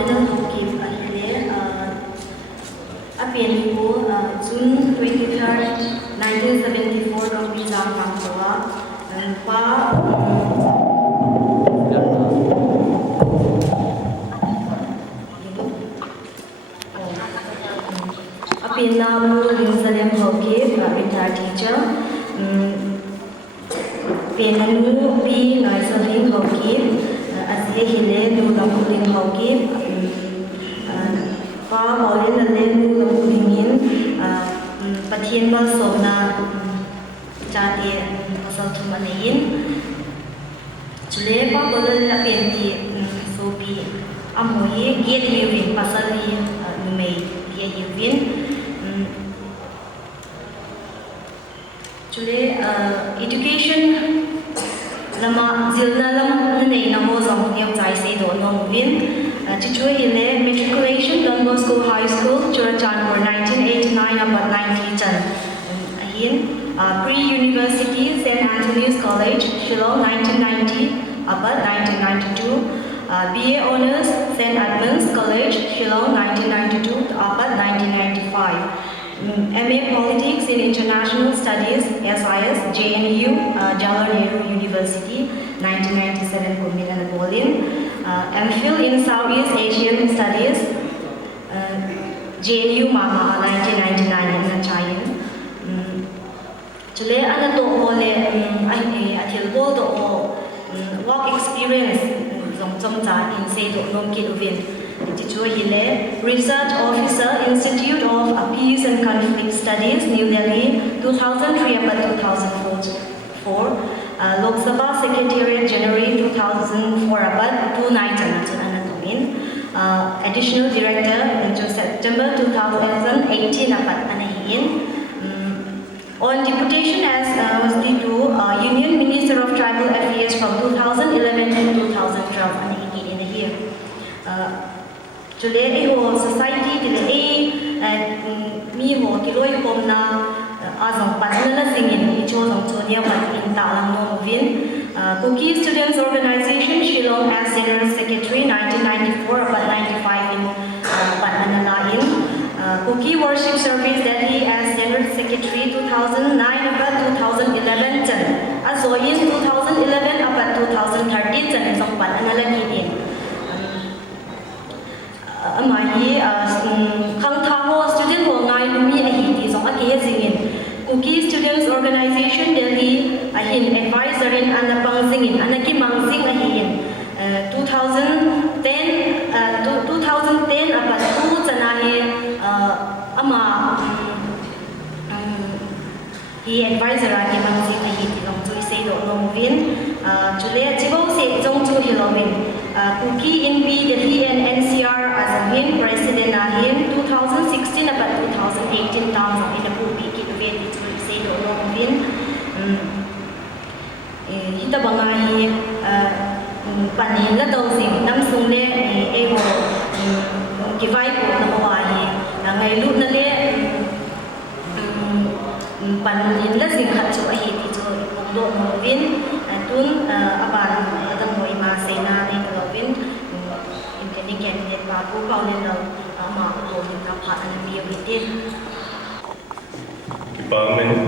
Little Hockey Ahile Apianiku June 23rd, 1974 of Bijang Pangkawa Pa Apinamu Jerusalem Hockey retired teacher Penanu P. Noiseling Hockey Asia Hile Nugamuling Hockey Pa Maulin Lalen Nugamulingin Patien Balsona Jati Pasal Tumanayin Chule Pa Bolal Lapenti Sopi Amoye Gate Yuvin Pasali Numei Dia Yuvin Chule education lama zilna lam nei namo zong yam chai se do no win chichue hile matriculation Don Bosco High School Churachandpur 1989 about 90 chan ahin pre-university St. Anthony's College Shillong 1990 about 1992 BA honors St. Edmunds College Shillong 1992 about 1995 MA Politics in International Studies, SIS, JNU, Jawaharlal Nehru University, 1997 Kumila Napoleon, MPhil in Southeast Asian Studies, JNU Mama, 1999 in China. Chule ana to ole athil bol to work experience zong cha in say to nom ki dovin. Research Officer, Institute of Peace and Conflict Studies, New Delhi, 2003 about 2004. Lok Sabha Secretariat, January 2004 about 2009. Additional Director into September 2018 about Anahin. On deputation as was the Union Minister of Tribal Affairs from 2011 to 2012 Anahin in the year. Today, ho society today mi ho kiloi komna azang patna singin icho zong chonia pat in talang no vin Cookie Students Organization Shillong as General Secretary 1994 about 95 in patna lain Cookie Worship Service Delhi as General Secretary 2009 about 2011 chan azoin 2011 about 2013 chan zong patna lagi Amahi Kang Taho student ho ngai lumi ahi ti zong ake zingin Cookie Students Organization Delhi ahin advisor in anapang zingin anaki mangzing ahin 2010 apat tu chanahe ama hi advisor ani mangzing ahi ti long chui sei do long win chule chibo se jong chu hilowin Cookie in B Delhi and NCR as a him president ahin 2016 about 2018 down in the Cookie kitwe ti chu sei do long win hita bangai panin la do sing nam sung le e ho kivai ko na wa hi ngai lu na le panin la sing khat chu hi ti chu do mo win tun aban adang moi ma sena ne lo win in keni candidate ba pu pau le lo ma ho ni ka pha an bi bi tin department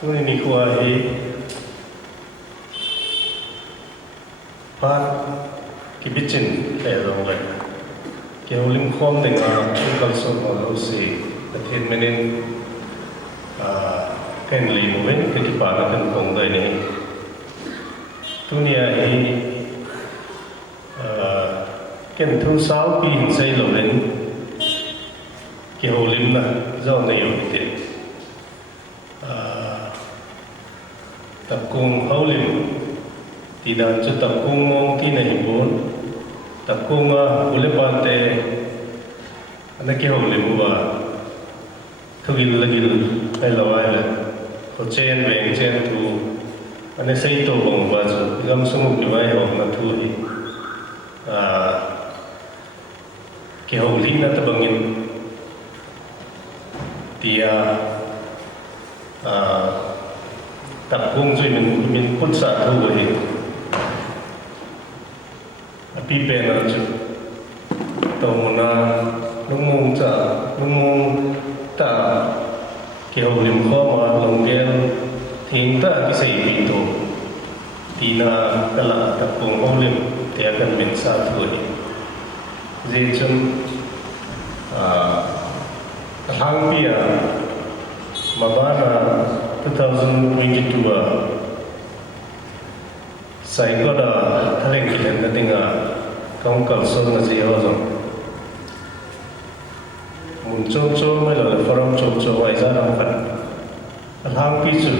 tuni ni ko hi pat kibichin le rong le ke holim khom de nga kal so lo si athen menin ken li mo wen ke ki pa na kan kong dai ni tunia hi ken thu sao pi hin sei lo len ke holim na zo na yo te tập cung holim ti dan chu tập cung mong ti na hi bon tập cung ule ban te ana ke holim wa thugil lagil ai lawai la ko chen veng chen thu ane sei to bong ba chu gam sumu ki vai ho na thu hi ke holim na ta bangin tia tập cung rồi mình phun xạ thu rồi pi pe na chu to na lung mong cha lung mong ta ki ho lim kho ma long gel thing ta ki sei pi to tina kala ta kong ho lim te kan min sa thu ni je chum hang pia mabana 2022 sai ko da thaleng kilen na tinga kong kal so na ji ho zo mun cho cho mai la forum cho ai za ram khan hang pi chu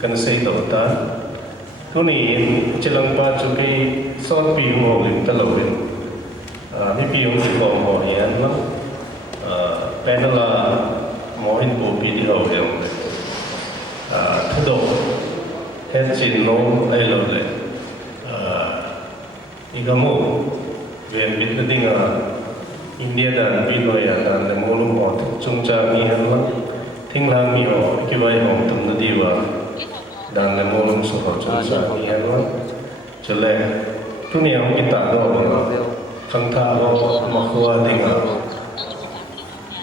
kan sei to ta tu ni chilang pa chu ke son pi ho lim ta lo lim mi pi ho si ko ho yan no panela mo hin po pi di ho lim thado hết chín nó ai lo le igamu ven bit na dinga India dan Pinoy dan le molum ho chung cha mi han la thing lang mi ho ki bai ho tum na diwa dan le molum so ho chung cha mi han la chale tu ni ang kita do thang tha ho ma khwa dinga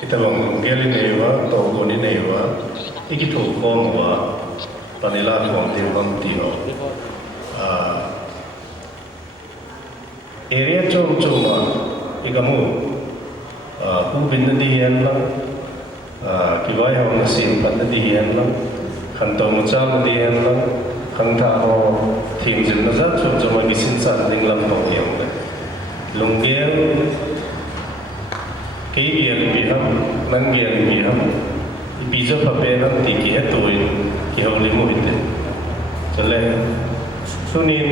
kita bang geli nei wa to ko ni nei wa iki tho ko wa panela thong tin bang ti ho area chom choma igamu hu bin na di yan lang ki vai ho na sim pan na di yan lang khan to mo cha na di yan lang khang tha ho thim jin na zat chom choma ni sin sa ding lam ho yang lung gel ki gel bi ham nan gel bi ham pi zo pa pe nan ti ki he toi ki ho li mo hit chale sunin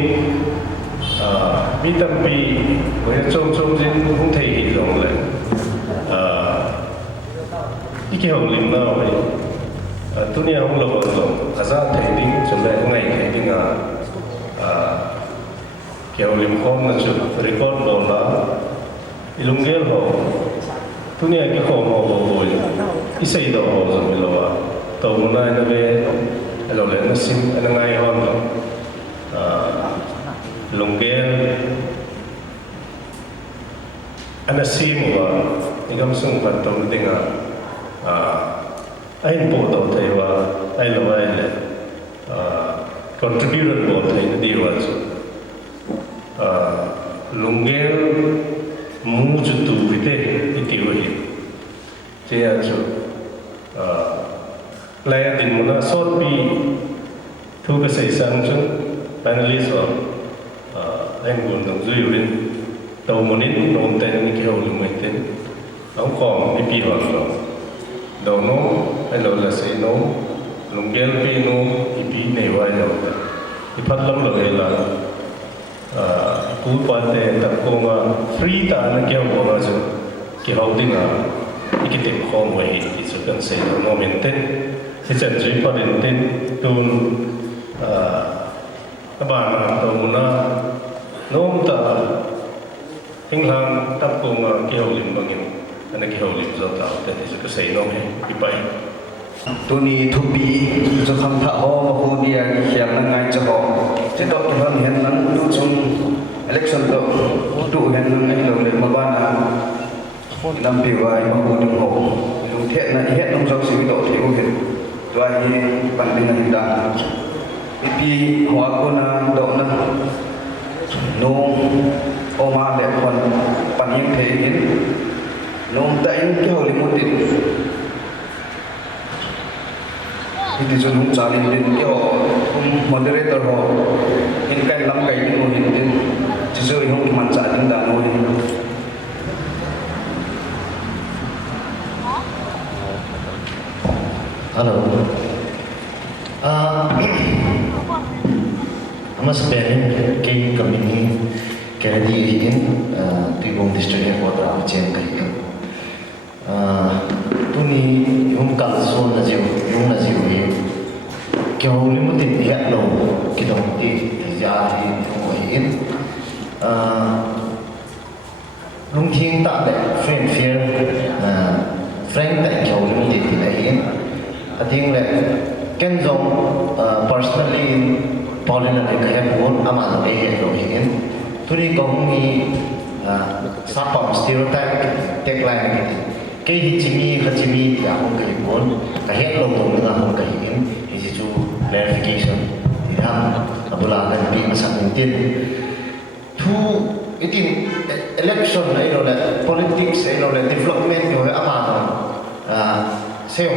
mi tâm pi với trong trên không thể hiểu rồi là cái hậu lim nào vậy tôi nhớ không lâu rồi ra thấy đi chuẩn bị ngày thấy đi ngà kiểu lim con là chụp record đồ là ilung gel ho tôi nhớ cái khom ho rồi cái xây đồ ho rồi mình lo tàu một ngày nó về lo lên nó sim nó ngay hơn rồi Lunggel ana simwa igam sung pat to dinga ai po to thaiwa ai lo ai le contributed bo thai na diwa chu Lunggel mu chu tu vite itiwa hi che ya chu lai din muna sot pi thu ka sai sang chu panelist wa anh buồn đồng duy lên tàu một ít nôm tên như kiểu là mình tên ống còn đi pi hoặc là đầu nó hay là sẽ nó lồng gel pi nó pi này vai rồi thì phát lắm rồi là cú quan thế tập công free ta nó kiểu của nó chứ kiểu hậu tinh cái tiệm không vậy thì sẽ cần sẽ nó mình tên thì chân chỉ phát đến tên tuôn các bạn tàu nó nôm ta hình lang tập công cái hậu lim bằng nhau anh cái hậu lim rất là thế thì cái xây nó bị bay tôi ni thu bi cho khăm thạ ho mà hồ đi cái hiểm là ngay cho họ chế độ cái hơn hiện nắng đủ trong election độ đủ hiện nắng anh lồng để mà ban là làm biểu vài mà hồ đường hộ dùng thiện là hết nông dân sử độ thì có hiện tôi bản tin là hiện đại pi hóa con độ năng nông oma lệ còn bản những thế hiện nông tại cái hồ lim một tiền itu junung cari din yo moderator ho in kan lam kai din mo din jiso ihong man sa din da mo hin hello I'm a Spanish King Community Kennedy in Tibong District Headquarters of Chen Kai tuni yung kalson na jiw yung na jiw kyo limutin hiat lo kitong ti jari mo hin lung thing ta de friend fear friend ta kyo limutin ti na hin I think that ken jong personally Paulina de kaya buon ama de he lo hin Tuni kong ni sapam stereotype tagline ke hichimi khachimi ya hong kai bon ka het lo dong na hong kai in is to clarification ya abula na pi masak tin tu itin election ai lo la politics ai lo la development yo ama sei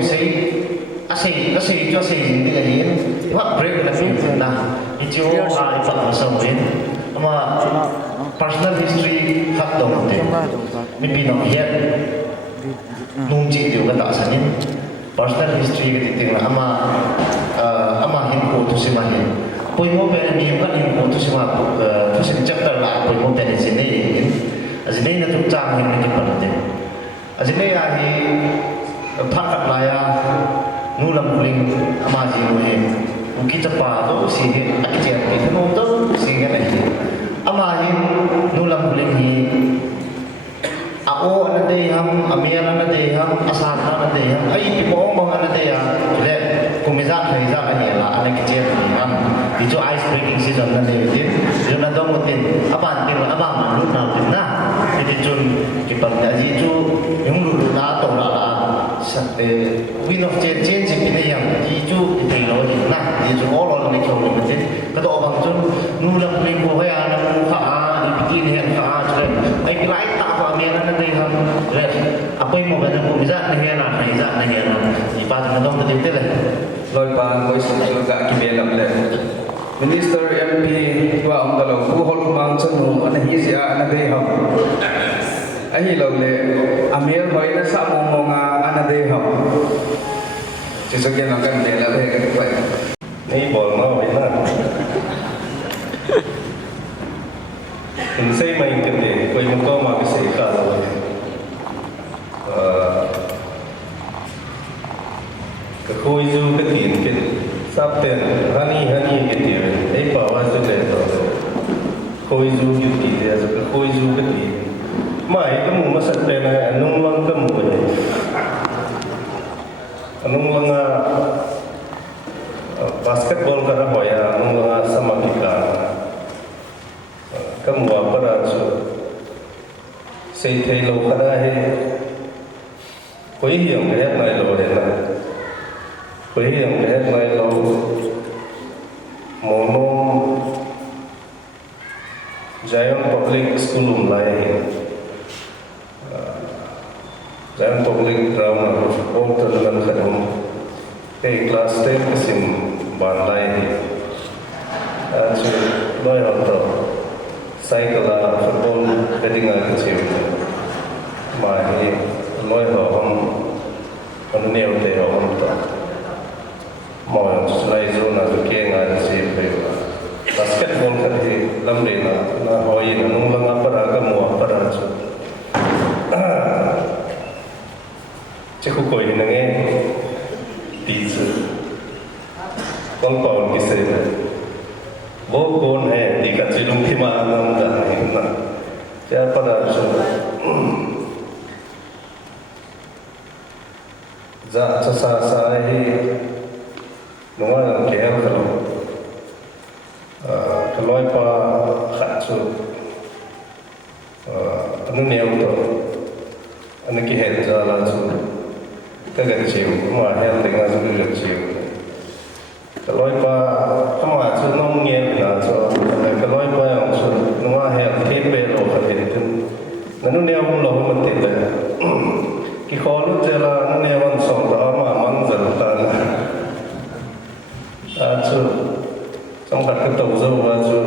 cho sei ni cái gì what break la fin na ichu ha ipa so win ama personal history khắc dong te mi pi no hiat nung chi điều cái tạo sản nhân personal history cái tình là ama hiện cổ tu sinh hiện poi mo bên ni kan hiện cổ tu sinh tu sinh chapter là poi mo bên gì này là chúng ta hiện cái phần đấy này là thì phát cắt lại nu lam linh ama gì rồi mungkin cepat tu si aja itu nonton si kan ini ama ini nu lam linh hi ako ana day ham amiyan ana day ham asan ana day ham ay tipong bang ana day ham jadi kumisa kaya kaya la ana kecil ham itu ice breaking season na day din itu na dong mutin apa antin apa malu na tin na jadi jun kipagdaji itu yung lulu na to la win of change pinay yang itu itilo na itu all ni kau ni mutin kata orang jun nulang lingkuh kaya ana muka dibikin yang ka jadi ay pilai tak apa amiyan ana apa yang mau banyak bisa negara di pasar dong betul lah. Loi pan koi sum ga ki belam le minister MP wa am dalo ku hol mang chanu ana hi sia ana de ham ahi lo le amel hoi na sa mo nga ana de ham chi so ke lang kan de la be ka pai Nei bol ma vậy na. Mình xây mình cái gì, coi mình có mà cái gì cả rồi. Cái khối du cái tiền cái sắp tiền hani cái tiền ấy bảoว่าจะเลยต่อkhối du cái tiền rồi cái khối du cái tiền mà ấy cái mùng mà sắp tiền này nung lăng cái mùng này nung lăng basketball ka ra hoya nung lăng sama kita cái mùa bắt đầu xây thay lâu khá đa hết quấy hiểu cái hết này lâu đến này quấy hiểu cái hết này lâu mồ nôm Zion Public School lại Zion Public Ground football tournament khởi động cái class 10 cái sim bàn lại chứ nói học tập cycle là football betting ở cái chiều mà thì nói họ không nêu để họ không tập mọi slide zone là cái kia ngay cái chiều về basketball cái thì lâm đi là hỏi là nung lăng apa ra cái mùa apa ra chứ chứ không coi như nghe tí chứ con còn cái gì vô con hay thì cả chỉ lung thêm mà làm ra hình na, chứ apa dah so, za sa ini, nunggu yang kaya kalau apa khát so, anu ni apa tu, anu kaya za lah so, kita kecil, cuma yang dengan so kecil. Kalau apa kamu aja nongnya so kalau apa yang so nunggu yang tipe lo kan itu nanu ni aku lo mesti deh kalau lu jalan nanu ni orang song lama manzar tanah aja sampai ketemu sama aja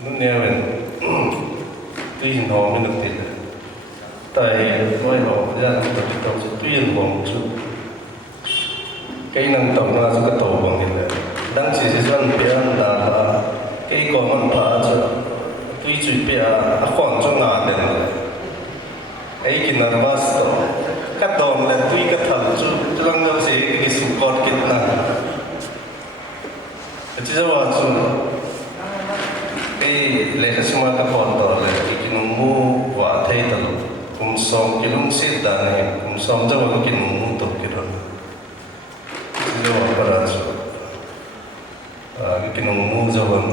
nanu ni orang tuin hong mesti deh tapi kalau hong jangan ketemu tuin hong tu cái năng tổng là cái tổ bằng như thế, đang chỉ dân phía là cái con mình phá cho, tuy chỉ phía khoảng trong ngàn đến ấy cái năng master, cái đồng là tuy cái thằng chú lăng đâu sẽ cái sự cột kết năng, chỉ làว่าchú cái lẽ cái xem cái cột đó là cái năng mua và thay đổi, cũng xong cái lúc xếp đàn này cũng xong cho vào cái năng mua tốt cái đó. Itu apa dah so, kita nunggu zaman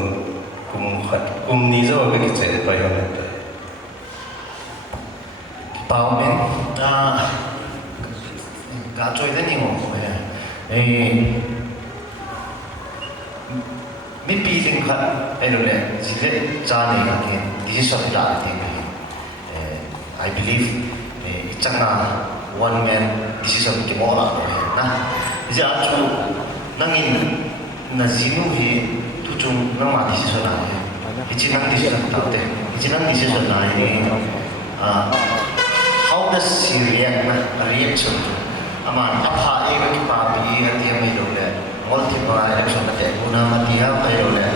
cùng ní rồi với cái chuyện phải không ạ? Bảo men cả trôi thế nhiều rồi mi pi ting khat ai rồi chỉ để cha này cái decision đã thì I believe chắc là one man decision cái mỏ là na giờ chú năng in na zinu hi tu chung năng mà decision là chỉ năng decision tạo thế chỉ năng decision là how does he react na reaction ama apa ai cái pa pi hati mai rồi le multiple election na te una mati ha mai rồi le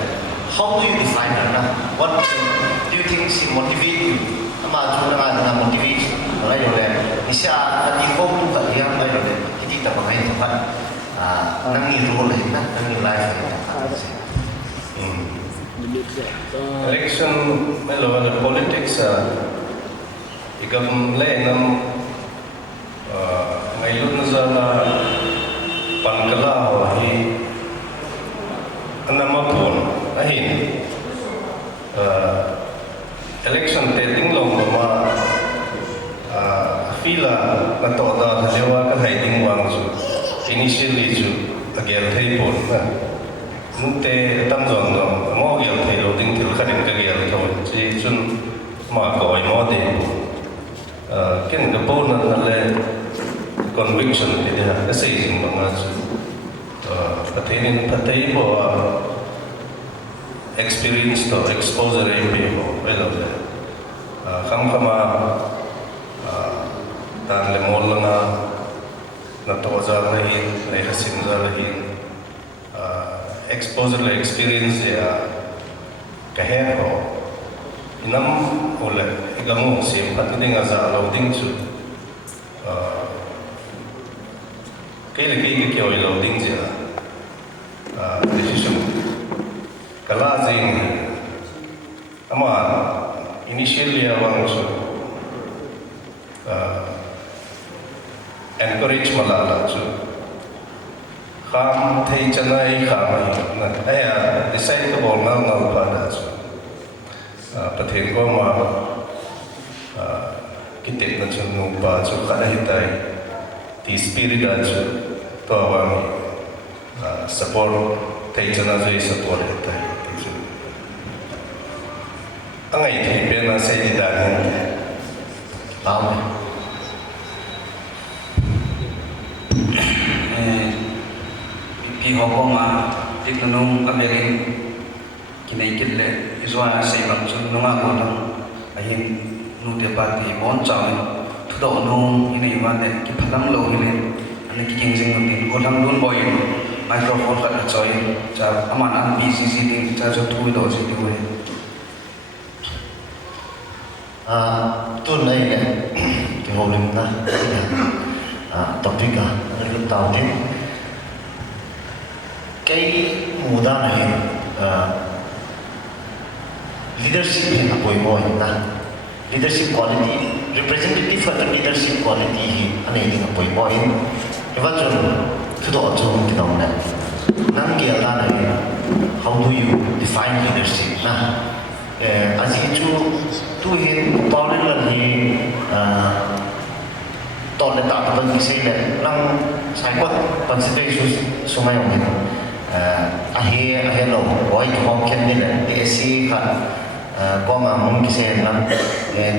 how do you define that na what do you think she motivate you ama chu na motivate rồi le isa ati ko tu ka dia mai rồi le ti ta ba hai tu kan năng ni role na năng ni life Election mới là về politics ikam le nam ngày lúc nó ra là pankala ho hi anama pon ahin election te ding long ma fila na to da lewa ka hai ding wang chu initially chu agel thei pon na nute tam jong no mo gel thei lo ding thil kharin ka gel tho chi chun ma ko ai mo de ken ka pon na le conviction ke dia ka sei jing banga chu pathenin pathei bo experience to exposure em be bo elo le kham khama dan le mol na to za na hin le hasin za la hin exposure le experience ya ka he ho inam ole igamu sim pathiding aza loading chu cái là cái kiểu đầu tiên gì là decision cái là gì ama initially awang so encourage malala so kham thei chanai kham na aya decide to bol ngal ngal pa da so pathen ko ma kitek na chunu pa so kana hitai the spirit also to awang support thei chana joi support ta angai thei pe na sei di da pi ho ko ma tik nung amerin kinai kille izwa sei bang chun nunga ko dang ahin nu te pa ti bon chawin thudo nung inai ma ne ki phalang lo hile ane ki king jing nung ko lang lun boy microphone ka choi cha aman an bcc ding cha jo thui do ji ti we tu này này cái hồ lim ta topic nó được tạo nên cái mùa đó này leadership है ना कोई वो है ना leadership quality representative का leadership quality ही अनेक ना कोई वो है ये बात जो तो अच्छा होती है ना नंग के अलावा नहीं how do you define leadership ना आज ये जो tu hin tawlen lan hi tawle ta ban ki sei le nang sai ko consider su mai ong a he lo wai ko ken ni le ti si kha ko ma mong ki sei nan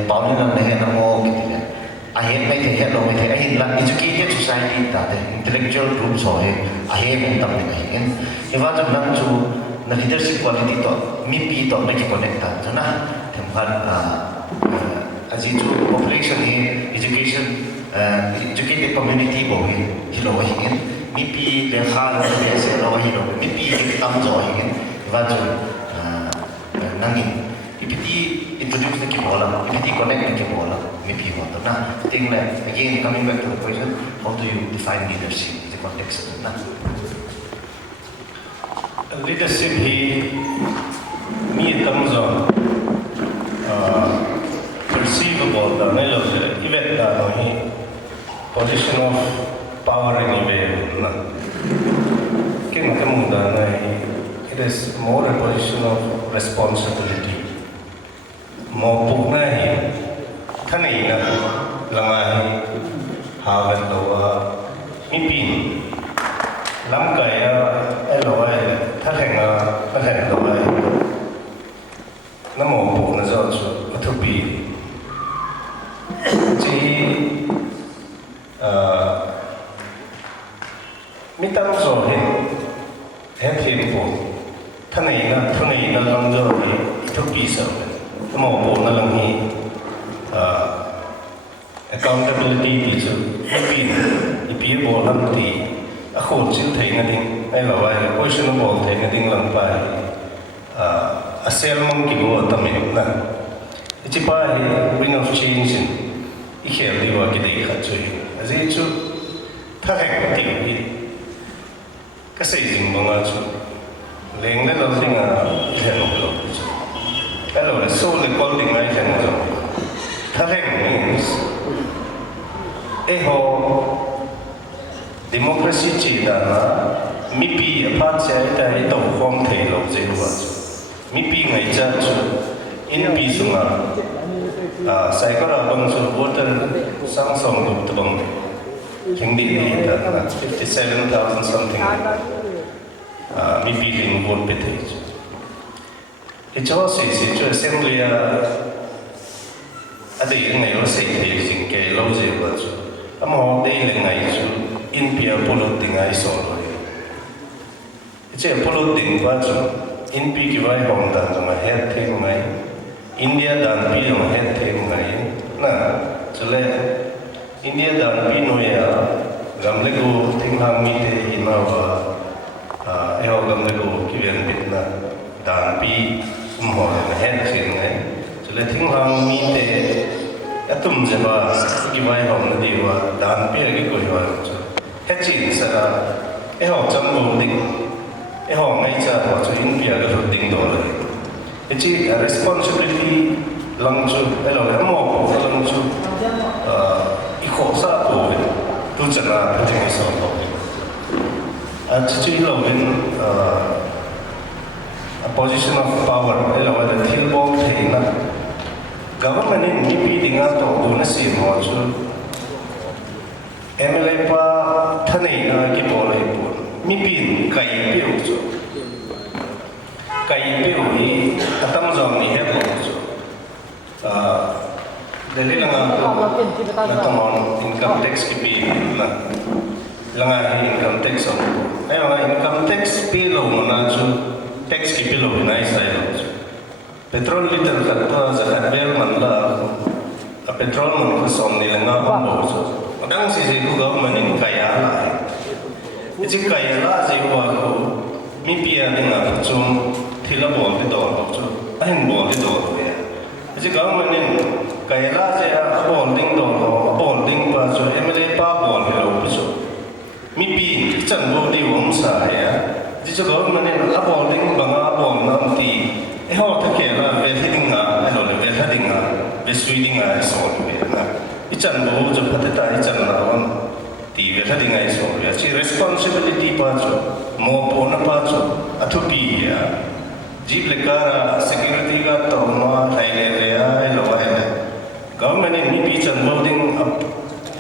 tawlen lan he na mo ki ti le a he mai the he lo mai the a hin lan educated society ta de intellectual group so he a he mong tam ni hi en e wa jam nan chu na leadership quality to mi pi to na ki connect ta na tempat azizu population hi education educated community bo hi hilo hi in mi pi le kha le se lo hi lo mi pi ki tam zo hi in va jo nangin ipiti introduce na ki bola ipiti connect na ki bola mi pi ho to na thing like again coming back to the question how do you define leadership in the context of na leadership hi mi tam zo perceivable da nei lo event da no hi position of power in event na ken ka mu da nei ida is more a position of responsibility. More pugnahi, thanai na langahi, hagat lawa, mipin, lamkaya, elawai, thanenga, thaneng lawai. Namo pugna zachu, athubi. Ji, mitam zohin, hetin po, thanai na lang zohi, athubi sa. Namo pugna lang hi, accountability thì chứ ipi bộ lắm thì khổ chịu thấy ngay tiếng ai là vậy questionable thấy ngay tiếng lắm phải sell mong cái bộ tâm mình nè chỉ phải bring of change ý kiến đi vào cái đấy khác chơi vậy chứ thay cái tiếng gì cái xây dựng bằng cái chứ lên đến đâu thì hiện một lúc cái là số lượng quan điểm này hiện một thay means democracy chỉ là mipi phát triển tại đầu phong thể lộ dễ quá mipi ngày cha chú in pi sung sai có là bằng số voter sang song được bằng kinh đi đi là 57,000 something mipi linh vote bị thế thì cho sự cho assembly đây ngày đó xây thì sinh cái lâu dài quá chú, mà đây là ngày chú in bia polo tiếng ai sổ rồi, cái polo tiếng quá chú in bia cái vai hồng đàn cho mà hết thêm ngày, India đàn bia mà hết thêm ngày, nè, cho nên India đàn bia nói gam lego tiếng Hàn mi thế in nào eo gam lego cái viên Việt Nam đàn bia mà hết thêm ngày. Let him hang me te atum jaba ki vai hom na diwa dan pe gi koi wa chu he chin sa e ho cham bo ding e ho ngai cha wa chu in pia ga ding do le e chi responsibility lang chu e lo mo lang chu i kho sa ko tu cha na tu chi so ko a chi lo in a position of power e lo wa thil bo the na government in mipi dinga to dona si mo chu MLA pa thanei na ki bolai pu mipi kai piu chu kai piu hi atam jong ni he lo chu dali langa na tamon income tax ki pi na langa hi income tax on ai income tax pi lo na chu tax ki pi lo na sai lo chu petrol liter kata zakat bel manla petrol man ko som ni langa bo so adang si ku government in kaya la ji kaya la ji wa ko mi pia ni na chung thila bol ti do so ahin bol ti do ya ji government in kaya la je a bol ding do bol ding pa so MLA pa bol lo so mi pi chan bo di wong sa ya ji government in a bol ding banga bol nam ti e ho ta ke la ve thing nga e lo le ve thing nga ve sui ding nga so le na I chan bo jo phatata I chan na wan ti ve thing nga so ya chi responsibility pa jo mo po na pa jo athupi ya jeep le kara security ga to ma thai le ya e lo wa na government ni pi chan bo ding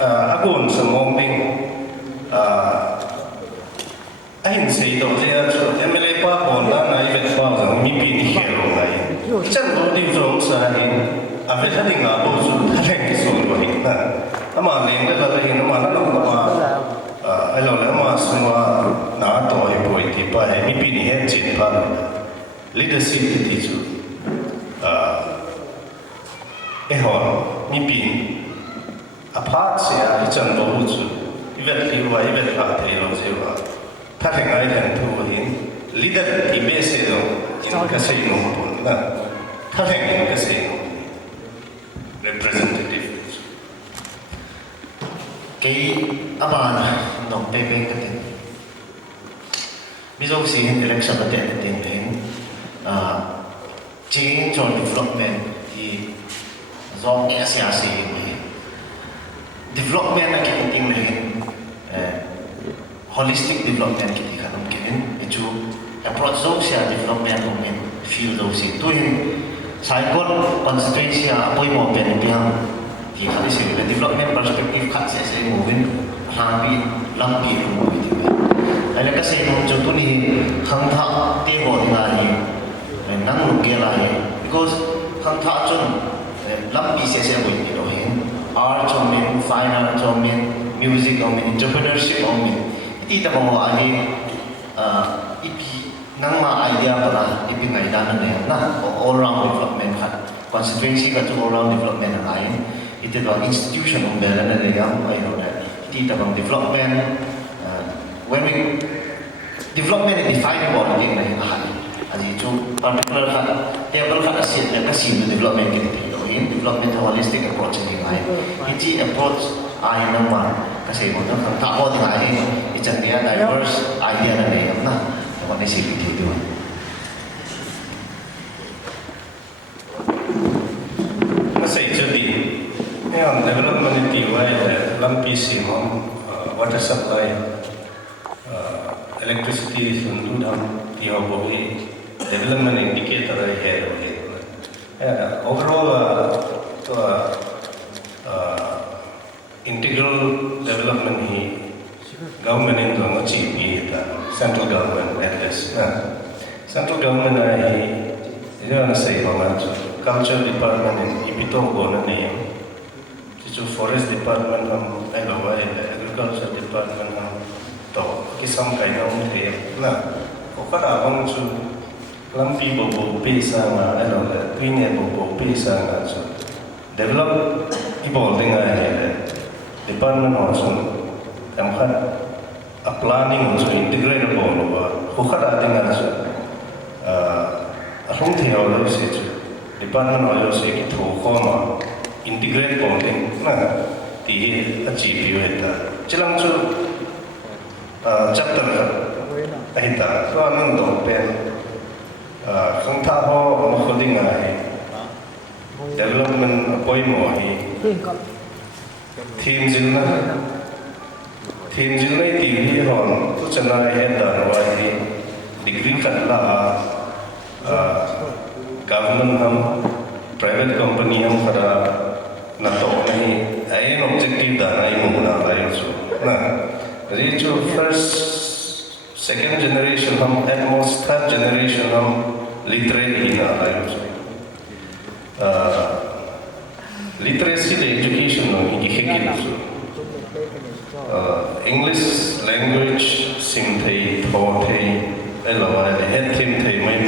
agon sa mong ding ahin sei do le ya so MLA pa bon la na I ve pa zo mi pi ni he lo nai chan bo ding zo sa hin a ve thading nga bo zo thadeng ki so lo hi na ama leng le la hin ama na lo ma ai lo le ma so ma na to hi bo ti pa he mi pi ni he chin pa leadership ti chu e ho mi pi a part se a chan bo chu I ve ti wa I ve pa te lo je wa thadeng ai then thu hin leader ti be se do in ka sei no po na thadeng in ka sei no representative cái aban nong pe pe ka tin bizong si hin election ba ten tin tin change or development thì do SRC development là cái ting này holistic development cái gì cả nó cái nên chú approach zo sia development of men field of si tuin cycle constituency apoi mo pen piang ti khali si development perspective khat se moving happy lampi movie ti ai ka se no chu tu ni khang tha te ho na hi nang lu ke la hi because khang tha chun lampi se boi ni ro hin art of men fine art of men music of men entrepreneurship of men ti ta mo ai ipi nang ma idea para ipi ngai dan ne na all round development khat constituency ka chu all round development ai ite do institution on bela na le yang ai no da ti ta bang development when we development is definable again na ha aji chu particular khat table khat asit na kasim development ke ti do in development holistic approach ni ai iti approach ai nang ma kasi mo na ta ko ta ai it's a diverse idea na le yang na what is it you do Masih jadi, yang development itu lampi simam, water supply, electricity sundudam, tiada boleh development indicator ada. Overall, integral development ni government itu achieve kita, central government at least. Central government ini jangan saya bangat. Culture department in Ipito Gona name. Situ forest department ham LOI, agriculture department ham to kisam kai na umte na. Okara abang chu lampi bobo pesa na LOI, pine bobo pesa na chu. Develop ibol dengan hele. Department also tamkan a planning also integrated bol ba. Okara dengan chu. Ahong tiaw lo situ. Department of Yosi to Homa integrate bonding na ti achieve yueta chilang chu chapter ahita to anong do pen khang tha ho mo khoding ai development apoi mo hi team jilna ti hi hon to chana he da wa hi degree kan la government हम private company हम करा ना तो नहीं आये objective दाना ही मुना लाये उसो ना ये जो first second generation हम at most third generation हम literate ही ना लाये उसो literacy the education no ही किखे उसो English language sim थे thought थे एलवा है head theme थे मैं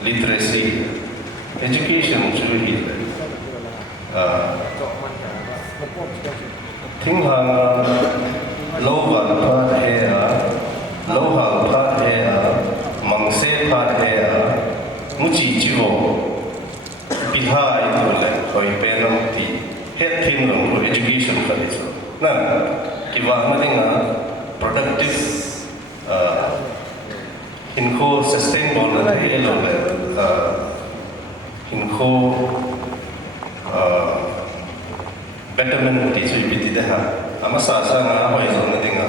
literacy education really thing ha low one part hai low ha part hai mangse part hai muji jiwo bihai to le koi peram ti head theme lo education ka so na kiwa madinga productive इनको सस्टेन बोलना है ये लोग इनको betterment teacher भी दिते हैं आमा सासा ना होई जोन दिंगा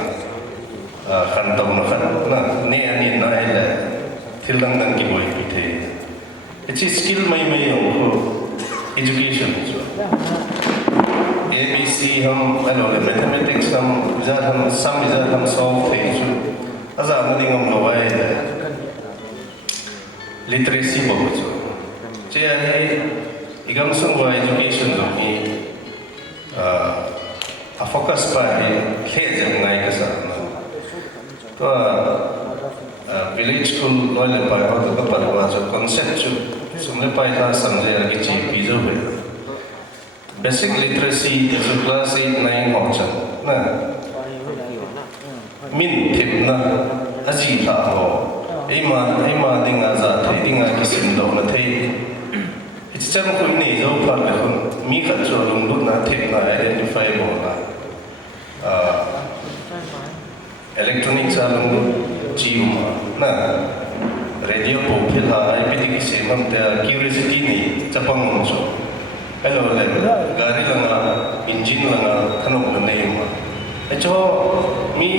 खंडों ना खंड ना ने अनि ना है थिलंग दंग की बोई भी थे इसी स्किल में उनको education जो ABC हम हेलो मैथमेटिक्स हम इधर हम सम इधर हम solve थे जो azam na dingam lawai literacy बहुत जो चेयर है इगम संगवा education जो ही a focus पर है खेल जंगाई के साथ तो village school लोले पाए हो तो कपड़वा जो concept जो सुनले पाए था समझे लगी चीज बीजो है basic literacy जो class 8 9 हो चल ना min tip na aji tha ho ema dinga za thai dinga kisim do na thai it's cham ko nei zo pha le khon mi khat cho lung lut na tip na identify bo na electronics a lung chi ma na radio po phil ha ipd ki se mam ta curiosity ni chapang mo cho hello le gari langa engine langa thanok na nei ma cho me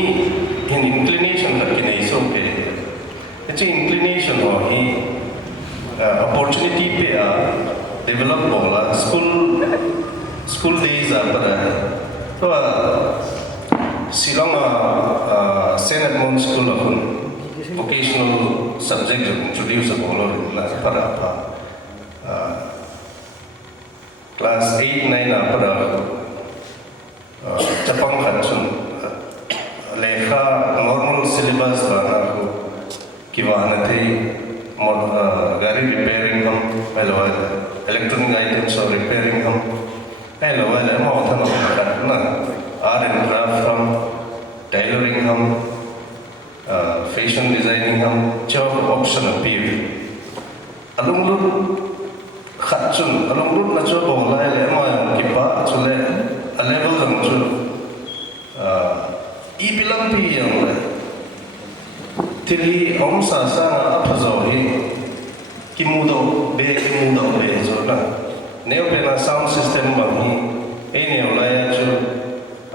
in inclination like in so pe Actually, inclination or he opportunity pe develop bola school days pada so Silong Saint Edmund School of vocational subject introduce bola pada class 8 9 pada Japang khatsun lekha normal syllabus bana kiwana thei gari repairing hum hello electronic items or repairing hum hello mo thano na art and craft hum tailoring hum fashion designing hum job option appeal alung lut khatsun alung lut na job bola le ma kipa chule a level hum chu ibilang pi yang le tili om sa sa aphazo hi kimudo be zo na neo pe na sound system ba ni e neo la ya chu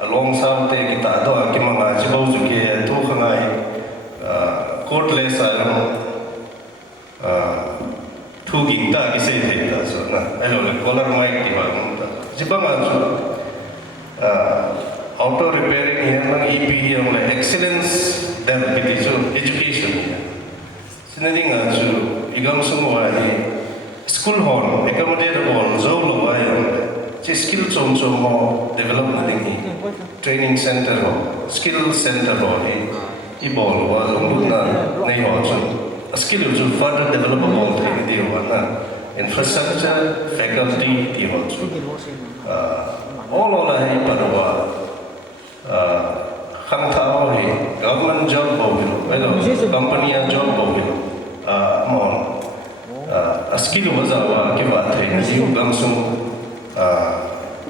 along sound te kita do ki ma ji bo ju ke tu khangai court le sa no thu ging ta ki se the ta zo na elo le color mic ki ba ta ji ba ma chu auto repairing here na EP yung excellence diabetes education sinading chu igam sumo ani school hall accommodate all zo lo wa yung chi skill chom mo develop na ding training center ho skill center ho ni I bol wa lo na nei ho chu skill chu further developable thing di wa na infrastructure faculty di ho chu all la hai parwa khang thao hi government job bo hello company job bo mon skill waza wa ki wa the ni gam sum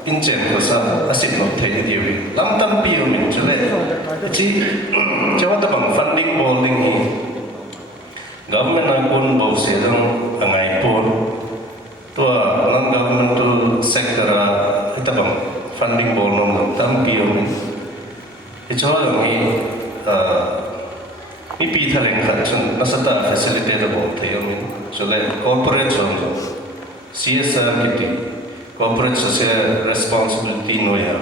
inchen ko sa asit no the ni wi lam tam pi o min chule chi chawa ta bang funding bowling hi government na kun bo se dang angai pon to non governmental sector ita bang funding bol no tam pi o min Ichawal ni pi thaleng khat chun nasata facilitator bo thayo min so like corporate zone CSR kiti corporate social responsibility no ya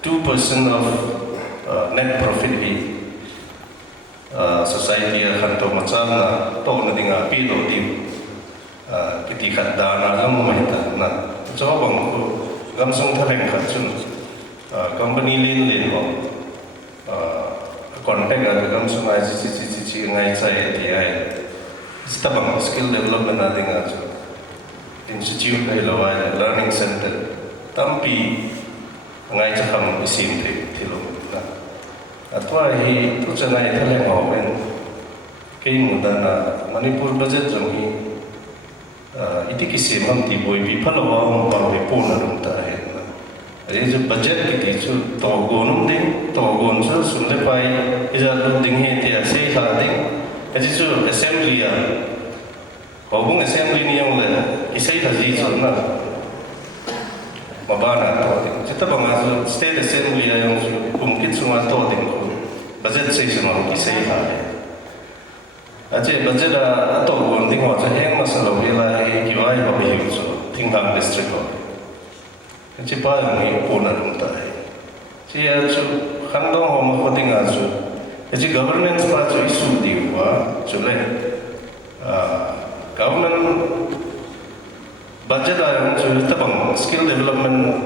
2% of net profit hi society khan to machal na to na dinga pi do di kiti khat da na lam mai ta na chawang ko gamsung thaleng khat chun company lin bo contact ada kamu semua cici ngai saya dia setabang skill development ada ngaji institute hello learning center tapi ngai cakap isim tilo na atwa hi tu cenai thale ngawen kei mudana manipur budget jami iti kisim ham ti boy bi phalawa pa be pona rum ta hai Jadi budget kita itu togon ding, togon so sulle pai, ija lu ding he dia sei kha ding, jadi itu assembly ya, kobong assembly ni yang le, isai haji so na, mabana to ding, kita bangasu state assembly yang mungkin semua to ding, budget sei semua isai kha. Aje budget a togon ding wajah yang masalah bila kiwai babi so, tinggal district ko. Ci pa ni pona dum ta hai ci ya chu khandong ho ma khoti nga chu ci governance pa chu issue di wa chu le government budget a chu ta bang skill development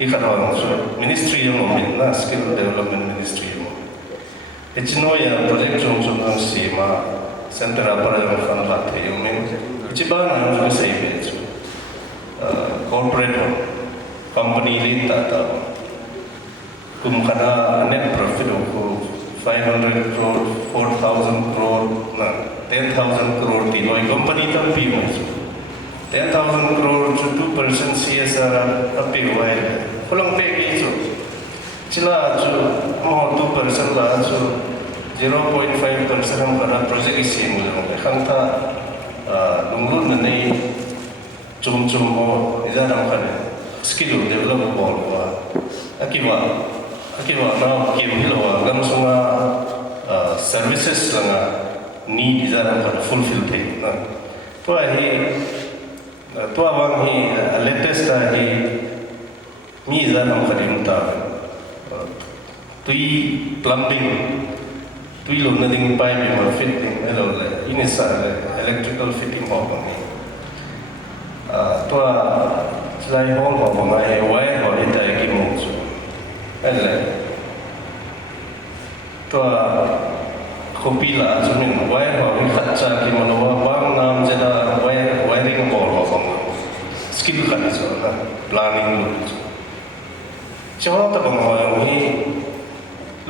I kha ro chu ministry yo min na skill development ministry yo ci no ya project chung chung ang si ma center a para yo fan la the yo min ci ba na chu sei be chu corporate company lin ta kum khana net profit ko 500 crore 4000 crore na 10000 crore ti noi company tam pi mo 10000 crore chu 2% CSR api wai kolong pe ki chu chila chu mo 2% la chu 0.5% ham kana project isi mo khang ta lunglun na nei chum mo ija ram khane skill develop bol wa akiwa na kim hilo wa gam sunga services langa need is that fulfill thing na to hi to awang hi latest hi mi za nam khadim ta tui plumbing tui lo na ding pai bi ma fitting hello in is electrical fitting ho ba ni to slai hong ho ba mai wai ho ni ta ki mo su hello to kopila chu min wai ho ni khat cha ki mo wa bang nam je da wiring bol ho ba skill khat chu na planning cho ta bang ho ni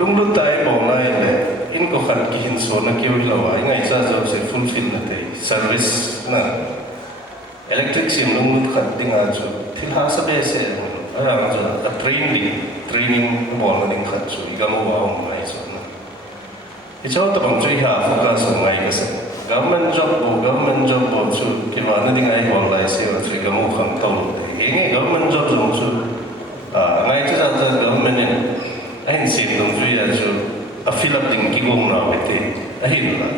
lung lu tai bo lai le in ko khan ki hin so na kyo lo wa ngai cha jo se fulfill na te service na electric sim lung lu khat ding a chu thil ha sa be se aya jo a training bo na ding khat chu ga mo wa ong mai so na I cho ta bang chui ha focus on ngai ka se government job bo chu ki wa na ding ai bo lai se wa chu ga mo kham to lo nge government job zo chu ngai cha ta government ne anh xin đồng duy là cho a fill up tình kí gồm nào vậy thì hiểu là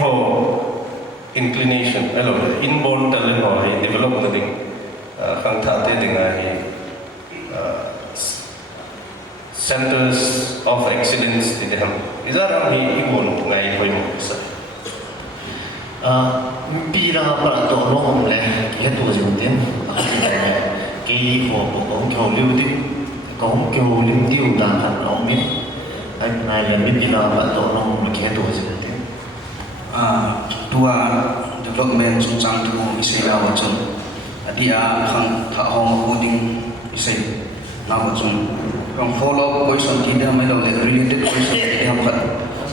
ho inclination là inborn talent ho develop na ding khang tha te ding ai centers of excellence thì ham isa ram hi inborn ngai hoi mo sa pi ra ba to lo hom le ke tu ju tin ke ho ko ko liu tin có kêu linh tiêu là thật lòng biết anh này là biết gì là bạn tổ nó một cái tuổi gì thế tua development chung chang thu isei la wa chung adia khang tha hong coding isei na wa chung from follow question ti da mai lo le related question ti ham khat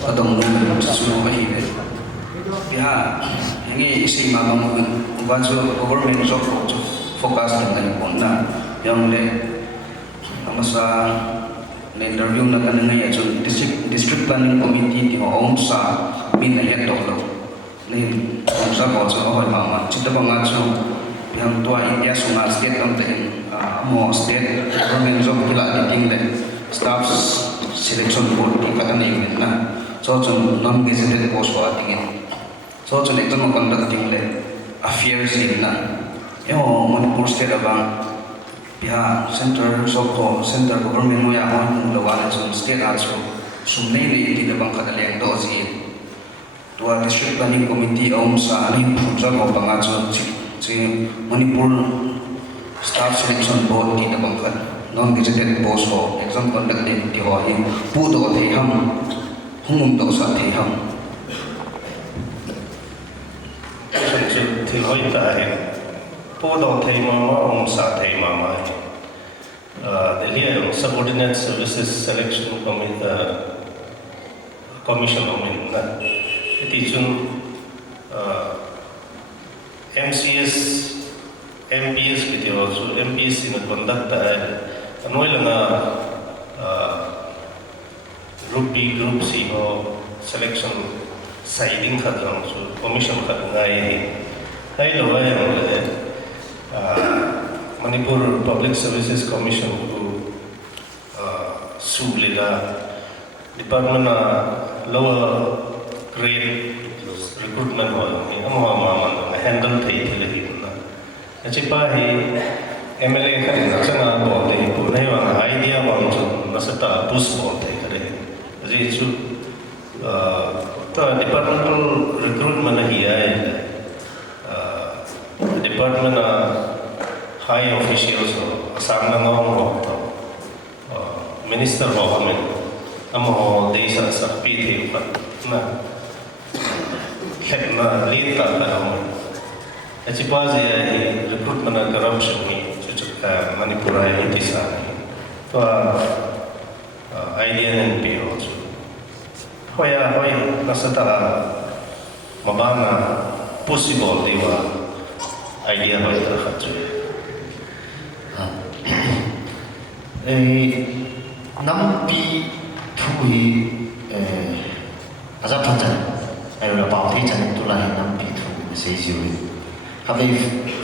adom nu su no hi be ya nge isei ma ma mu wa chu government job focus na ni pon na yang le amasa le interview na kan ngai achun district planning committee ti om sa min na het lo le om sa ko cha hoi ma chita ba nga chu yang tua India sunga state tam te mo state government job pula ting le staff selection board ti ka ni na so chun non gazetted post wa ting so chun ekdom conducting le affairs in na yo Manipur state abang ya center government mo ya on lo wa chun state also sum nei nei ti da bang kha le do ji tua district planning committee om sa ni phuja ko banga chun chi Manipur staff selection board ti da bang kha non gazetted post ho exam conducted ti ho hi pu do the ham hum do sa the ham chân chân thì hỏi ta hi po do thei ma om sa thei ma Delhi subordinate services selection commission na iti chun MPS video so MPS in conduct anoi langa group B group C ho selection siding khadang so commission khadangai hai lo ai Manipur Public Services Commission ko sublega department lower grade recruitment ho ni amwa man handle thei thile hi na achipa hi MLA kha changa bo te ko nei wa idea wa chu nasata push bo te kare ji chu ta departmental recruitment hi ai department high officials asam na ngong ho minister ho amen amo desa sa pi the pa na het na lita ka amo achipa je recruitment and corruption ni Manipur ai tisa to idea and pio hoya nasata mabana possible diwa idea hoy ta khatju năm pi thu hi azap thang chan ai là bảo thế chan tu la năm pi thu se jiu ha bei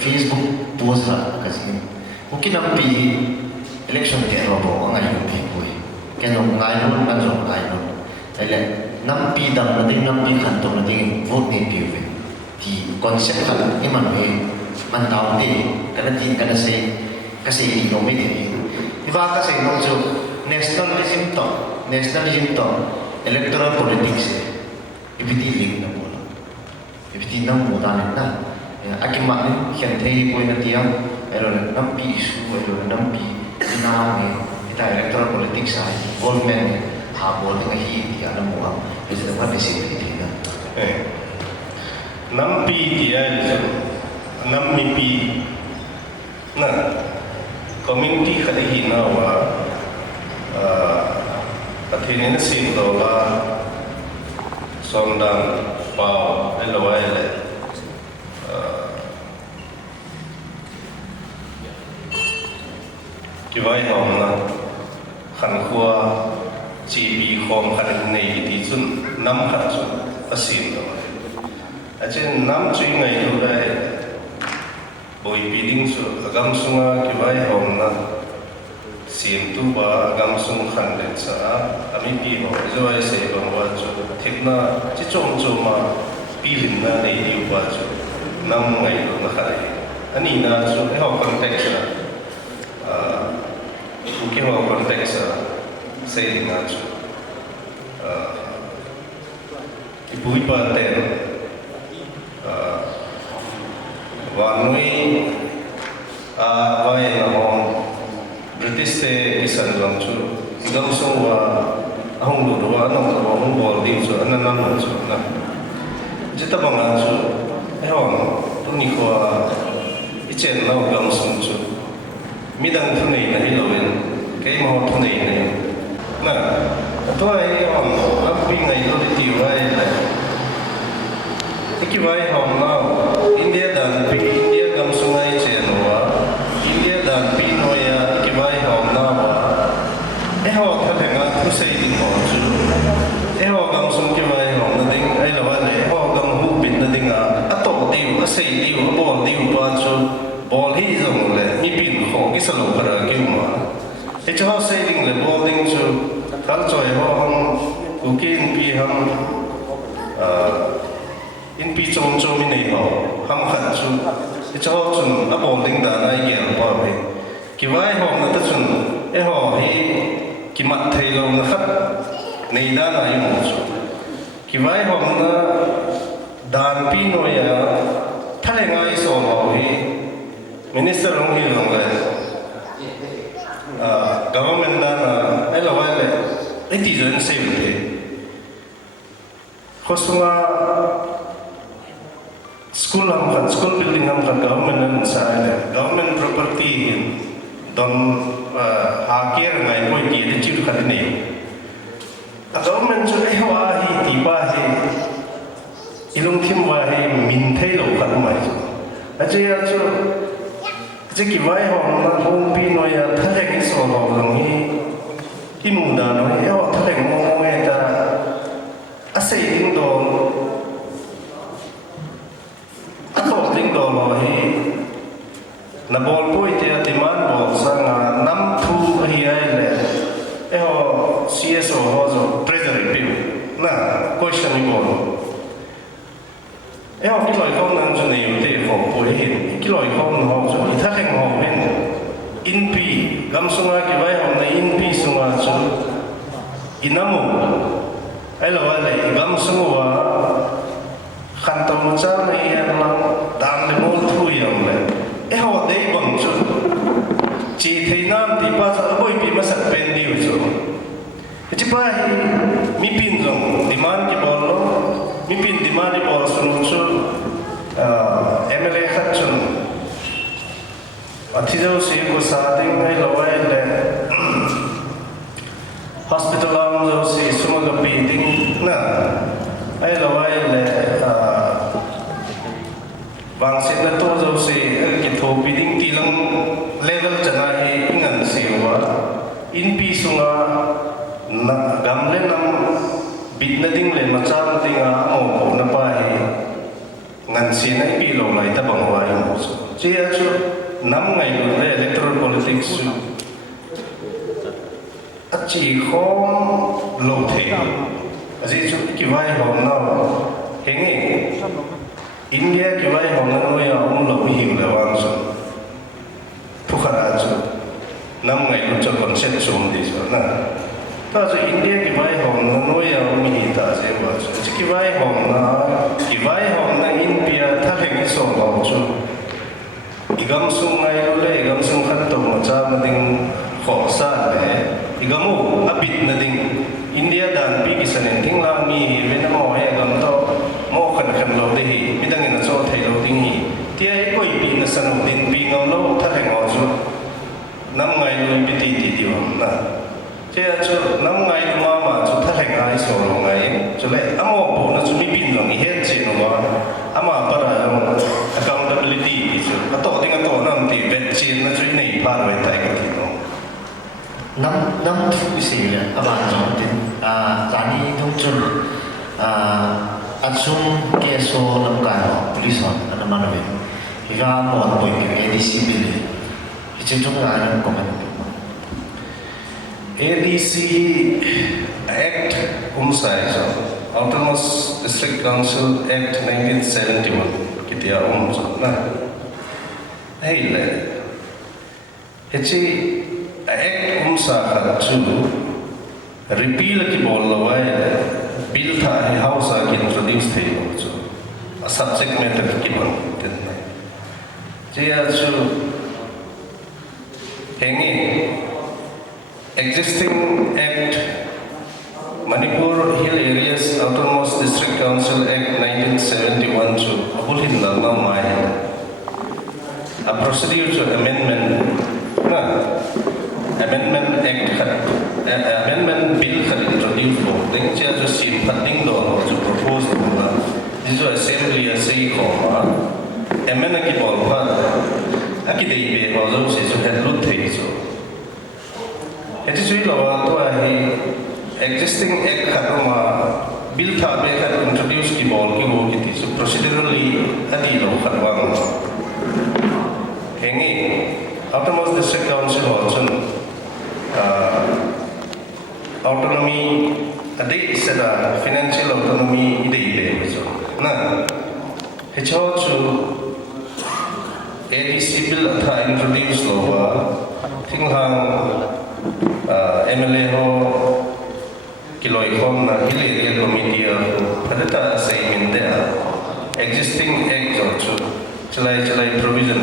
Facebook post ra ka si ko ki năm pi election te ro bo ngai yu pi ko ke no ngai no na zo ngai no ai le năm pi đầm là đinh năm pi khẩn tổ là đinh vote này biểu về thì concept khẩn cái mình về mình đào đi cái đó thì cái đó sẽ đi nó mới thì và cái sẽ nói chung nationalism to electoral politics ipiti link na mo ipiti nang mo danin na akimanin hiện thấy quay na tiang ero nam pi issue ero nam pi na me ita electoral politics ai involvement ha bol ng hi ti ana mo ang is the what is it na nam pi ti ai nam mi pi na community khali hi na wa athinin sin do la sondang pao elawai le kiwai hom na khan khua chi bi khom khan nei ti chun nam khat chu asin do achen nam chui ngai do dai boi piling su agam sunga kiwai hom na sim tu ba agam sung khan le cha ami pi ho zo ai se bang wa chu thikna chi chom chom ma pi lim na nei diu ba chu nam ngai do na khai ani na chu he ho context na ke ho context se na chu ibui pa ten wa nui vai na hom British te isan lang chu igam song wa ahong lu wa anong ka hong bol di chu anan chu na jita banga chu ehon tuni ko ichen na gam song chu midang thunei na hilowin kay mo thunei na na to ai hon lampi ngai lo ti wai la ikiwai hom na India dan pi India gam song ai chen wa India dan pi no ya vai hom na wa ho tha thenga thu sei din ho chu ho gam sum ki vai hom na ding ai la wa le ho gam hu bin na ding a to tiu a sei tiu a bol tiu pa chu bol hi zong le mi bin ho ki sa lo para ki ma e cha sei ding le bol ding chu thal choi ho hom ku kin pi ham in pi chom chom ni nei ho ham khat chu e cha chun a bol ding da nai gel pa ve kiwai hom na ta chun e ho hi kimat thei lo na khat nei da na yu chu kiwai hom na dan pi no ya thale ngai so mo hi minister hong hi long le government da na ai lo wai le ai ti zen se bu the khosunga school building ham khat government nan sa le government property don hakier ngai poi ki de chiu khat nei a government chu ai wa hi ti ba hi ilung thim wa hi min thei lo khat mai a che ya chu che ki vai ho na hong pi no ya thale ki so lo long hi ki mu da no ya wa thale mo e ta a sei ding do a to ding do lo hi na bol poi te demand bol sang nam thu hi ai le e ho CSO ho zo treasury bill na question ni bol e ho ki loi kon nan chu nei te ho poi hin ki loi kon ho chu i tha theng ho hen in pi gam sunga ki vai hom na in pi sunga chu inamu ai lo le gam sunga khan to mo cha nei an lang dan le mo thu yam le e ho dei bang chu chi thei nam ti pa sa boi pi ma sat pen diu chu chi pa hi mi pin zong demand ki bol lo mi pin demand ni bol sun chu MLA khat chun athidau se ko sa ding ngai lo wai le hospital am zo se sumaga pi ding na ai lo wai le bang se na to zo se ki tho pi ding ti lang level chana hi ingan se wa in pi sunga na gam le nam bit na ding le ma cha na ding a mo na pa hi ngan si na pi lo lai ta bang wa yo che a chu nam ngai lo le electoral politics chu a chi khom lo the Aji chu ki vai hom na hengi India ki vai hom na no ya lo hi le wang so phukara chu nam ngai lu chu concept sum di so na ta chu India ki vai hom na no ya mi ta se ba chu ki vai hom na India tha hengi so ba chu igam sung ngai lu le igam sung khat to ma cha ma ding kho sa le igamu abit na ding India dan pi kisanin thing la mi vena mo he gam to mo khan khan lo de hi midang na cho thai lo ding hi tia e koi pi na san din pi ngam lo tha he ngo chu nam ngai lo pi ti di wam na che chu nam ngai ma ma chu tha he ngai so lo ngai chu le amo bo na chu mi pin lo ni he che no ma ama para accountability chu ato ding ato nam ti vet chin na chu nei pa lo tai ka ti no năm thứ gì là các bạn nói đến giá đi thông tin asum ke so lam ka police on ana mana be higa mo boy ke ADC bill hichung chung ga na comment ADC Act umsai so Autonomous District Council Act 1971 kitia so na hey le hechi Act umsa ka chu repeal ki bol lawai bill tha he house ki introduce thei lo chu a subject matter ki bang ten na che ya chu hengi existing act Manipur Hill Areas Autonomous District Council Act 1971 chu abul hin la ma mai a procedure to amendment na Amendment Act Amendment Bill had introduced for thing chia cho xin phát định đồ cho propose là ví dụ assembly say có amendment cái bộ phát cái đề về vào rồi sẽ cho hết lúc thấy rồi cái thứ là tôi existing act had mà bill thà về had introduce cái bộ cái so procedurally adi lo had vang hengi Autonomous District Council also autonomy adi sada financial autonomy ide so na hecho chu ADC bill tha introduce lo wa thinghang MLA ho kiloi khom na hilerial committee phadata sei min de existing act chu chalai provision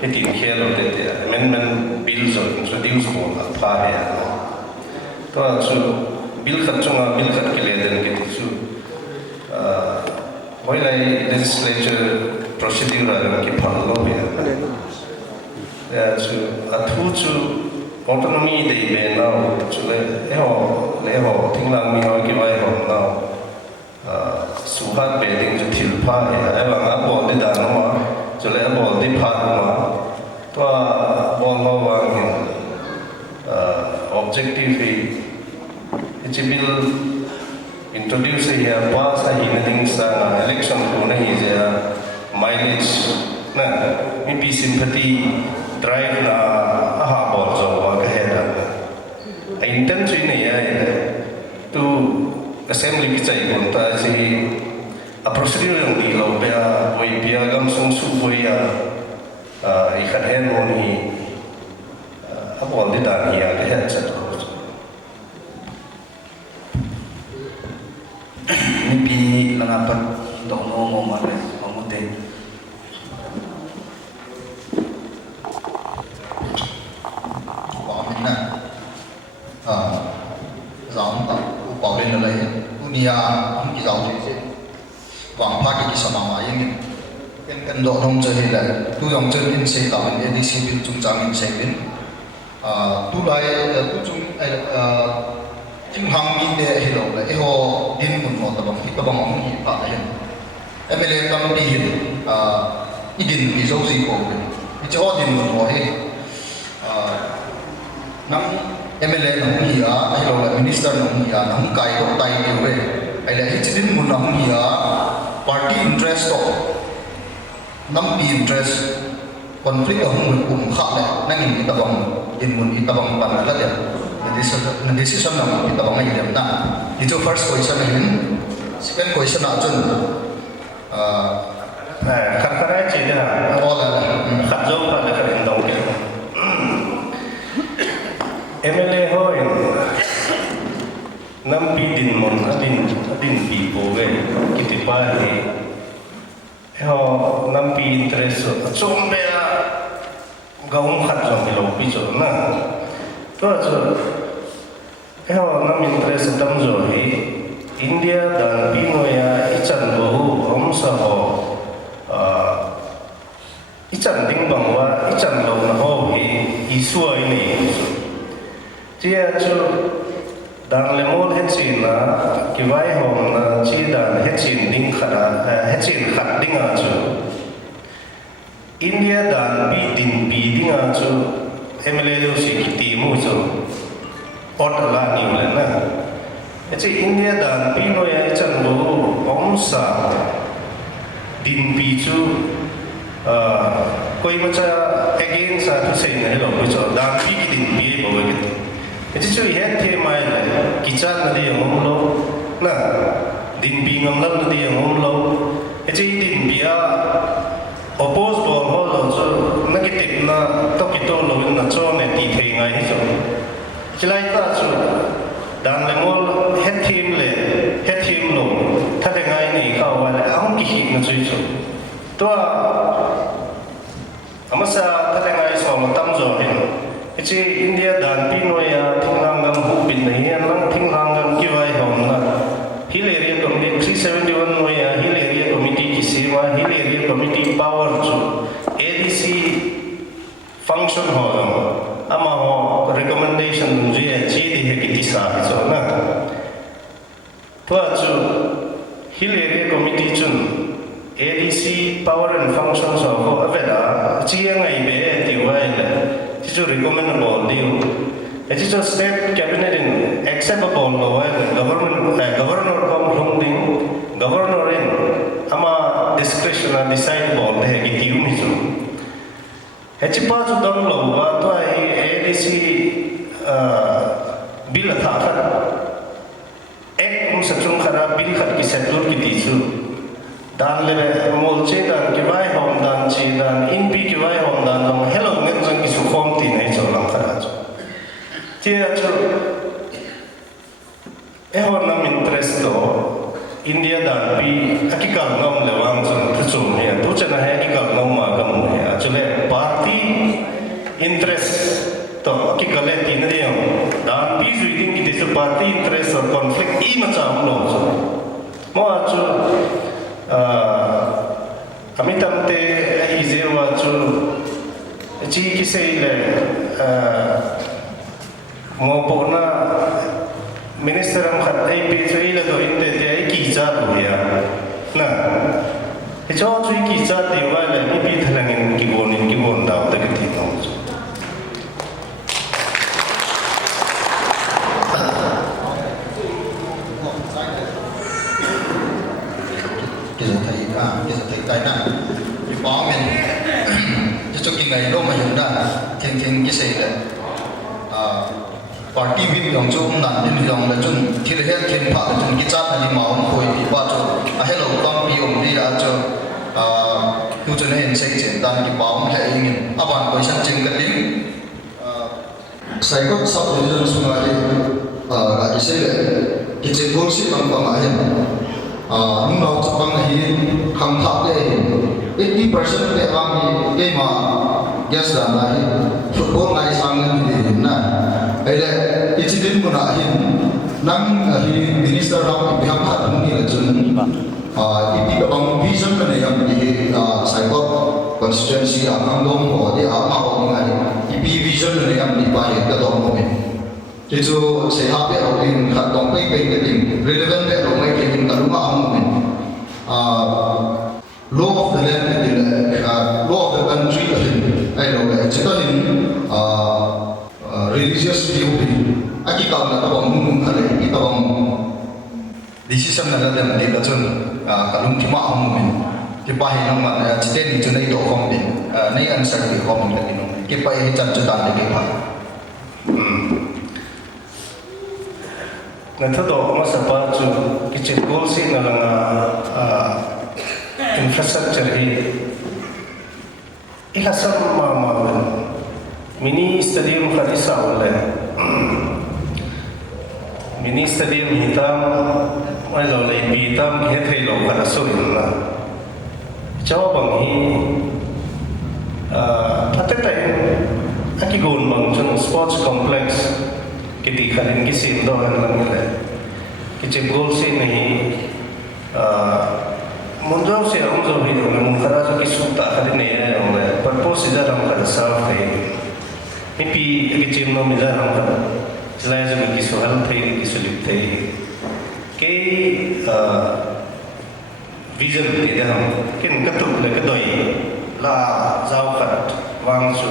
hiti khelo de amendment bills or introduce ko pha he to chu bill khat chunga bill khat ke le den ke chu hoilai legislature procedure ki phal lo be ya chu athu chu autonomy de be na chu le ho thinglang mi ho ki vai ho na suhat be ding chu thil pha he ai wa nga bo de da no cho nên bộ đi phạt mà toa bộ lo vàng objective thì bill introduce here pass a hinting sa election ko na hi ja mileage na mi sympathy drive na ha bo zo wa ka he da intention ne ya tu assembly ki chai kon ta ji a procedure yang di lo bea oi bia gam sung su voi ya I khan hen mon hi a bol di dan hi ya ke het chat ni pi langapat do no mo ma le mo te bảo mình nè giáo ta bảo lên là lấy unia ông cái giáo gì vàng phá cái sản phẩm ấy cái độ nông chơi là tu dòng chơi in xây tạo mình đi xây bên trung trang in xây bên tu lại tu trung chính hàng in để hiểu là cái họ điên một tập bằng ông gì phải đấy em lấy tâm đi hiểu ý định vì dấu gì của mình cái chỗ điên một mọi năm em lấy nó không hiểu hay là minister nó không hiểu nó không cài đầu tay điều về hay là hết chính một nó không hiểu party interest to năm interest conflict ở hông cùng khác này năng in itabang in mun itabang pan là đấy decision na kita bang ngayon na. Ito first question na yun. Second question na chun. Khát chỉ là khát dâu và là khát hành động kia. MLA thôi năm pi din mon adin pi poge kiti pa ni ho năm pi interest chung be gaung khat jong ki lo pi cho na to cho ho năm interest tam jo hi India dan pi no ya ichan bo hom sa ho ichan ding bang wa ichan lo na ho hi isuai ni chia cho dan le mol het chin na ki vai hom na chi dan het chin ding khara het chin khat ding a chu India dan bi din bi ding a chu MLA lo si ki ti mu chu ot la ni le na chi India dan bi no ya chan bo om sa din bi chu koi ma cha again sa tu sei na lo ko chu dan bi ki din bi bo ge Jadi cuy hati mai kicat nanti yang ngomlo, nah din bi ngomlo nanti yang ngomlo, jadi din bi oppose bol hol so negatif na to kita lo na cho ne ti thei ngai hi so, jelai ta so dan lemol het team lo, thade ngai ni kau wala ang ki hit na cuy so, to amasa thade ngai so lo tam zo hin. Jadi India dan Pino ya tinggal ngam hubin na yan lang tinggal ngam kiwai hom na Hill Area Committee 371 no ya Hill Area Committee kisima Hill Area Committee power chu ADC function ho ama ho recommendation ju ya chi di he kiti sa hi so na to chu Hill Area Committee chun ADC power and function so ho avela chi ya ngai be ti wai la Itu recommendable deal. Itu state cabinet in acceptable law governor kom governor in ama discretion and decidable deh gitu misu. Itu pas tu dong law tu ADC bill thakat ek sejung khara bill khat ki settled ki tisu. Dan le molche dan kibai hom dan chi dan inpi kibai hom dan dong hello ngen jong ki su khom ti nei cho lang khara cho tia cho ehon nam interest to India dan pi akikal ngom le wang jong thu chu ne tu chana he akikal ngom ma kam ne a chule party interest to akikal le tin ne yo dan pi zui ding ki tisu party interest or conflict I ma cha lo cho mo a chu kami tamte izirwa chu chi kisai le mo po na minister am khat ai pe chui la do inte te ai ki cha do ya na e cho chui ki cha te wa la ni pi thalangin ki bon da ta ki ti no Kita thầy na thì bỏ mình cho cái ngày đó mà hiện ra thiên cái gì đấy party vip yang chung nan din yang la chung thil he thiên pha chung ki chat ni ma om khoi pi pa chu a hello tam pi om di a chu tu chu ne sei chen dan ki pa om he in aban question ching ka ding sai ko sub division sunga di ga ki sei le ki chen gol si mang pa ma hen nung nau chu pang hi kham thap le 80% le am ni ke ma yes da na hi football ngai sang ni di na ele incident muna hin nang hi minister ram biham tha ni la chun ipi ka bang vision ka ne yam ni sai ko constituency ang dong ho de ama ho ngai ipi vision ne yam ni pa he ka dong mo me itu se ha pe ro din kha dong pe pe ke din relevant pe ro mai ke din ka lu ma am me law of the land ni law of the country ai ro le chita hin religious view di akikal na tabang khale itabang decision na ladam de ka chun kalung ki ma am min ki pa hi nang ma chite ni chunai do khom din nei answer ki khom min ki no ki pa hi chan chu dan de pa nên thứ đó mà sắp tới chú cái chuyện goal xin là infrastructure hi ilasam mà mini stadium khá đi sao lại mini stadium hi tam ai lâu lại bị tam hết thầy lâu khá là sôi là cho bằng hi thật tất tại cái gồm bằng trong sports complex cái tỷ khả năng cái xin đó là như cái chuyện goal xin này muốn đâu sẽ ông rồi thì là muốn khá là cái số tạ khá này là purpose ra làm khá sao thì maybe cái chuyện nó mình ra làm khá là cho mình cái số hal thấy cái số liệu thấy cái vision thì đó cái tục là cái đôi là giao khát vang số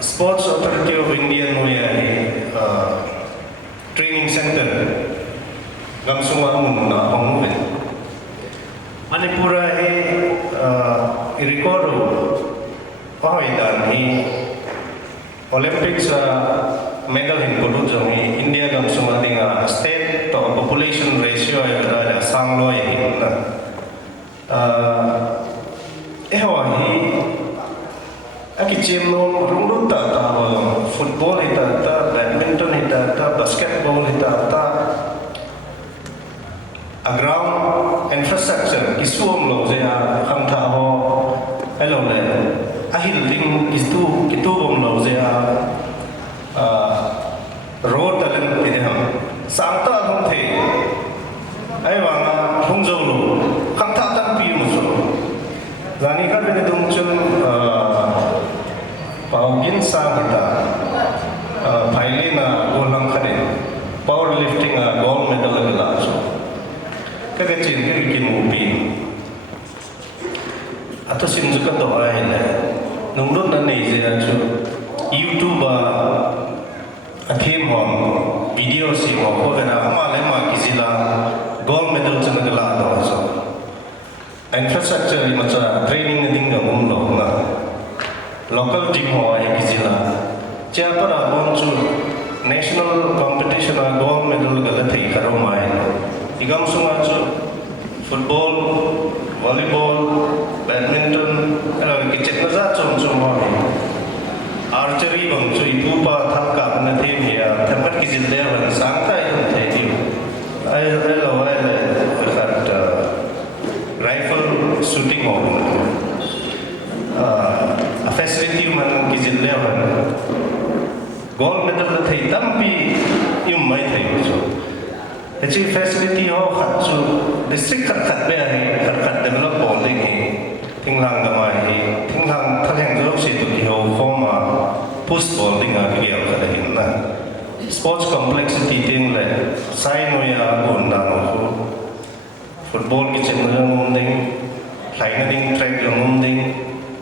Sports Authority of India nuôi training center gam semua mun na pangmuin Manipura record pahoi dan hi Olympics medal hin ko jong hi India gam semua tinga state to population ratio ada sang loi hin na hawa hi aki gym lo rung ta football ta badminton ta basketball ta a ground infrastructure isuom lo zia kham tha ho hello le a hil ding kitu bom lo zia road talen ke ham sang ta hong the ai wang hong zo lo kham tha tan pi mo so zani ka be dung chun paugin sa kita phailina golang khade powerlifting gold medal la so cái chuyện cái kinh mù bì, atau sim juga doa ini, nunggu nanti saya tu YouTube thêm hòm video sim hòm có cái nào mà lấy mà cái gì là gold medal cho nó là đó so, infrastructure macam training nanti nggak ngomong lah, local gym hòm cái gì là, siapa dah boncu national competition gold medal kalau thei karo main. Igam semua tu football, volleyball, badminton, kalau kecil nazar semua ni. Archery bang tu ibu pa thangka nanti dia tempat kecil dia bang sangka itu jadi. Ayah lawa dekat rifle shooting orang. Facility mana kecil dia bang. Gold medal tu tapi yang mai tu so. Jadi facility ho khát chu district khát be hai khát develop bowling hi thinglang gamai hi thinglang thaleng jo si tu ki ho khoma post bowling a kriya khada hin na sports complexity ting le sai no ya gon da no so football ki chen ngom ding line ding track ngom ding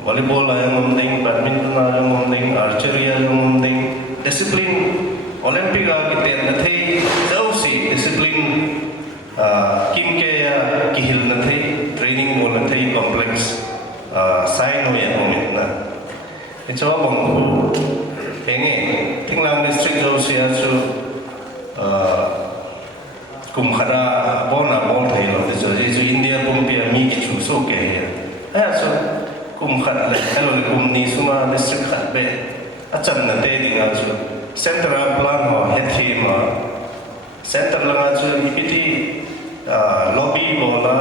volleyball a ngom ding badminton a ngom ding archery a ngom ding discipline Olympic a ki ten na thei discipline kim ke kihil na thei training mo na thei complex sai no ya moment na icho bang henge thinglang district jo sia chu kum khara bona bol thei lo de jo India kum pia mi ki chu so ke ya so kum khat le hello kum ni suma district khat be achan na te ding a chu central plan ho hethi ma center langa chu ipiti lobby bola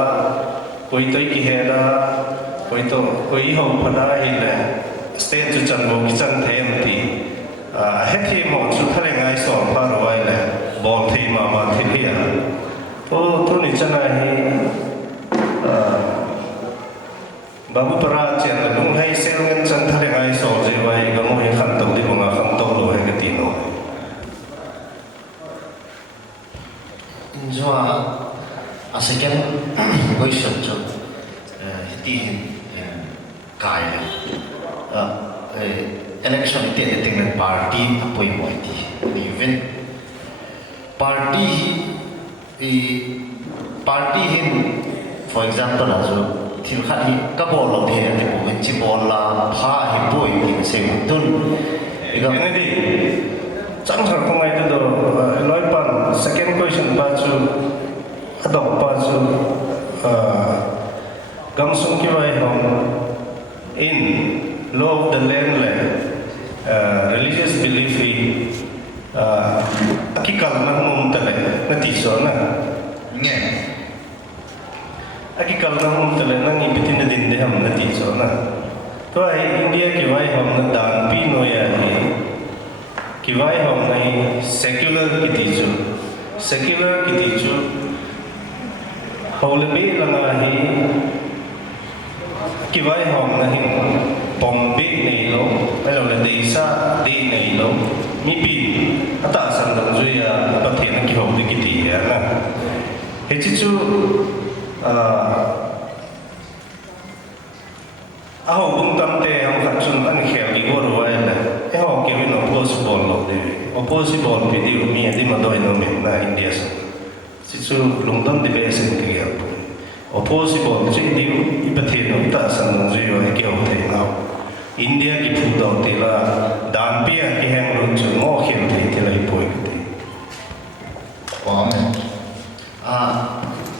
koi toi ki hera koi ho phana hi le state chu chan bo ki chan them ti hethi mo chu thale ngai so pa ro ai le bol thei ma thi ya to ni chana hi babu para chen la nung hai sel ngan chan thale ngai so je wai ga mo hi khan to di bo nga kham to lo he ka ti no Zoa a second question cho ti kai election ite ting party apoi moi ti even party hin for example aso thil khat hi ka bol lo the ati bo chi bol la pha hi boi ki se tun Kennedy chẳng thằng không ai đó nói pan second question ba chu adok ba chu gam sung ki vai hong in law of the land le religious belief akikal na mum tale na ti so na nghe akikal na mum tale na ni bitin na din de ham na ti so na to ai India ki vai hom na dan pi no ya ni ki vai hom nai secular ki ti chu secular ki ti chu hole be langa hi ki vai hom na hi bombe nei lo ai lo le dei sa dei nei lo mi pi ata san dang ju ya pa the ki ho de ki ti ya na he chi chu aho bung tam te am khat chun an khel ki go ro ai la e ho ke vi no possible lo de possible ki di mi di ma doi no me na India sa chi chu lung dam de be sen ki ya possible chi di I pa the no ta san dang ju yo ke ho the na India ki phu do te la dan pi ki hang ro chu mo khel the te lai poi ki quá mẹ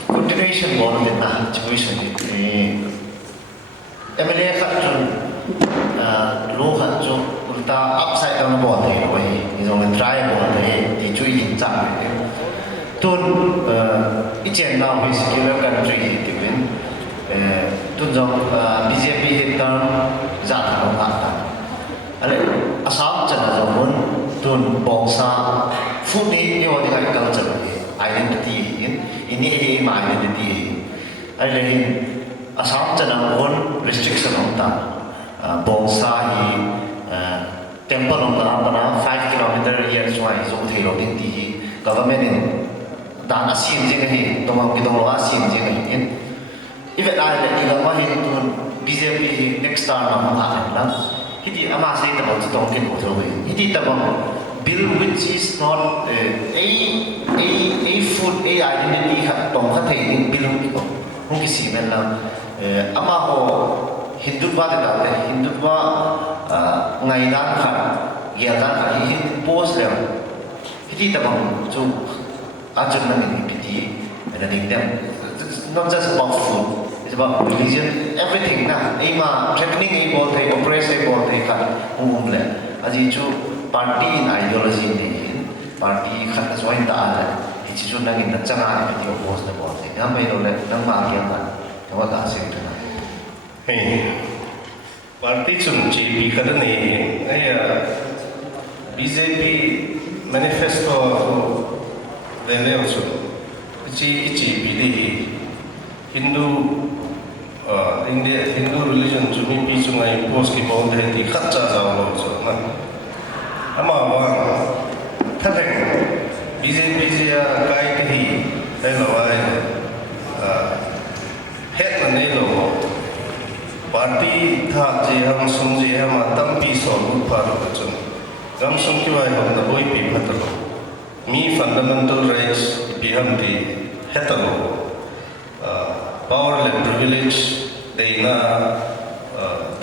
continuation bol de na situation ni MLA khat chun lo khat chu ulta upside down bol de wai ni jong try bol de ti chui yin chang tun I chen na we secular country ti win tun jong BJP hit kan za ta ma ta ale asam chana jong mun tun bongsa food ni yo de kai culture identity ini my identity ale asam chana mon restriction hota bongsa hi temple hota apna 5 kilometer here swai zo thelo din ti government in dan asin jing hi tomam ki dong lo asin jing hi in even I le iga ma hi tun BJP next star na ma na hiti ama sai ta ba tong kin ho zo hiti ta ba bill which is not a food a identity khat tong khat thei in bill ko ki si men la ama ho hindu ba de da hindu ba ngai dan khat ya dan khat hi post le hiti ta ba chu ajun na ni piti and then them not just about food it's about religion everything na ima threatening a bol thei oppress a bol thei khat le aji chu party in ideology ni party khat join ta ala chi chu nang in na changa ni ti oppose na bol thei na mai lo le nang ma ke ma ka ta se tu na hey party chum chi bi khat nei ai BJP manifesto de leo chu chi bi di Hindu India Hindu religion chu mi pi chu ngai post ki bol de ti khat cha za lo chu na ama wa thadek BJP ya kai ke hi ai lo ai het na nei lo party tha je ham sum je ham tam pi so lu pa ro chu gam sum ki wai ham na boi pi phat lo mi fundamental rights pi ham ti het lo power and privilege they na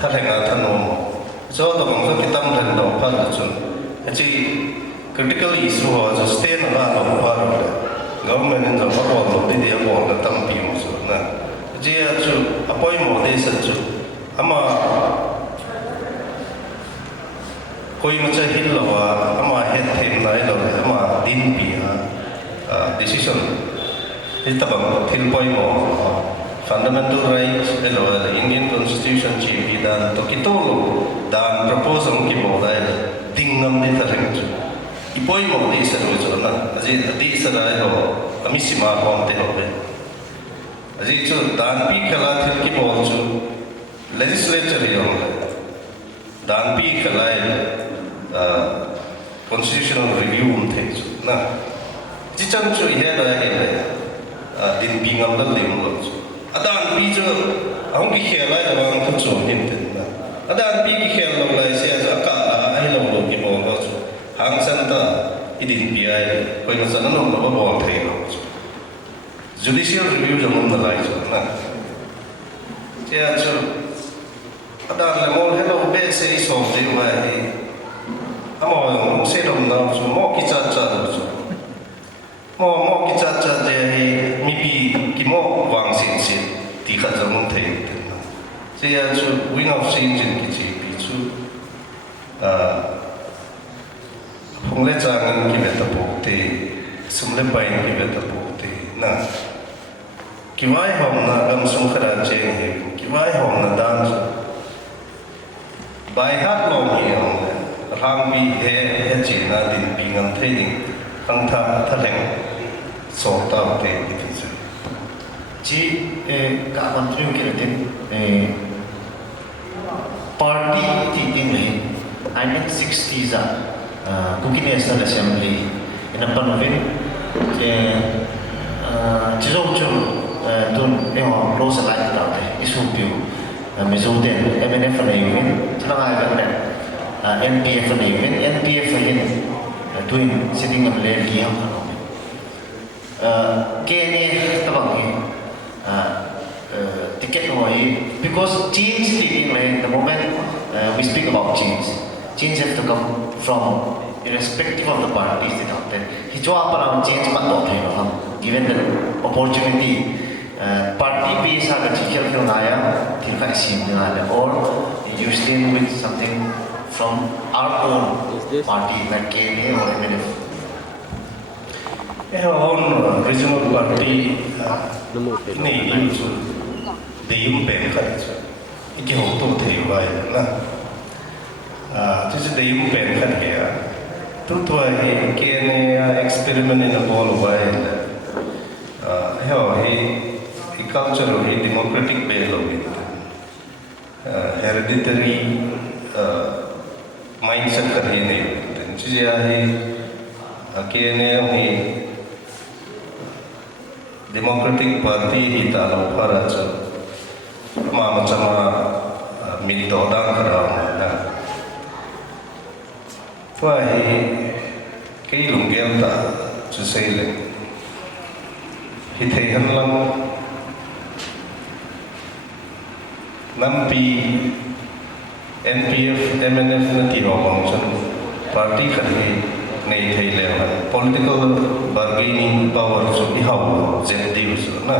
thalenga thanom so to bang so kitam ren do pa chun achi critical issue ho so state na lo pa ro government in the power lo de dia ko na tam pi mo so na ji a chu apoi mo de sa chu ama koi ma cha hil lo wa ama het them na lo ama din pi decision ita bang thil poi mo fundamental rights hello the Indian constitution chi bi dan to kitolo dan proposal ki mo dai dingam de thareng chu ipoi mo de sa ro chu na aji adi sa dai ho amisima hom te ho be aji chu dan pi khala thil ki mo chu legislature yo dan pi khala constitutional review the chu na chi chan chu he da he din pi ngam dal lim lo chu adan pi chu ang ki khela da bang thu chu nim ten na adan pi ki khel lo lai se za ka la ai lo lo ki bo lo chu hang san ta idin pi ai koi ma san no lo bo thei lo chu judicial review jong na lai chu na ya chu adan le mo hello be se so de wa hi amo se dom na chu mo ki cha cha chu mo ki cha cha de mi pi ki mo wang sin sin ti kha za mong thei se ya chu win of sin jin ki chi pi chu phong le cha ngan ki be ta po te sum le pai ki be ta po te na ki vai hom na gam sum khara che he ki vai hom na dan chu bai hat lo mi hom rang bi he chi na din pi ngam thei ni khang tha tha leng so ta te ki ti chu Ji ka contribute ke din party ti din le 1960s Cookie National Assembly in a panvin chizok chu tun emo close alike ta isu piu mizoden MNF na yun tanga ga na NPF na yun NPF yin twin sitting of le ki ham kene tabang ticket mo because change the moment we speak about change have to come from irrespective of the parties that are there. Hijau apa nama change patut hai no given the opportunity party base agar cikal kau naya tidak sim dengan or you stay with something from our own party like KNA or MNF. on regional party ni chu de yum pen kha chu iki ho to thei bai na chu chu de yum pen kha he tu to he KNA experiment in a ball bai he culture he democratic way lo hereditary mindset kha he nei chu ya he KNA he Democratic Party kita lupa raja, macam minta dang kerana, wah kei lunggel tak susah le, hitahan lang, nampi NPF MNF nanti orang macam parti kerja. Nei thei le political bargaining power so ihau zedi so na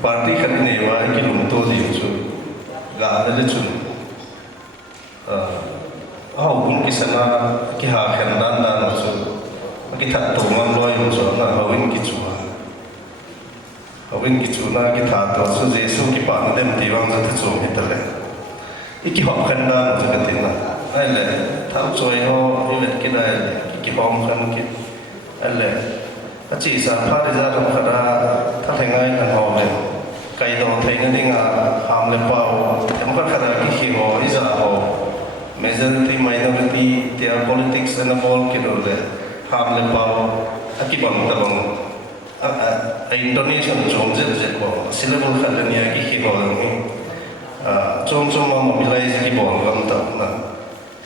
party khat ne wa ki lum to di so ga le chu au kun ki sana ki ha khan dan dan so ki that to man loi so na hawin ki chu na ki tha to so je so ki pa na dem ti wang za chu mi ta le iki ho khan dan so ka tin na ai le tham choi ho ivet ki dai ki bom khan ki alle achi sa pha de za ram khara tha thengai kan ho le kai do theng ni nga ham le pao tham ka khara ki khi ho iza ho majority minority their politics and all ki do le ham le pao aki bom ta bom a Indonesian chong je ko syllable khan ni ki khi ho ni chong mobilize ki bom gam ta na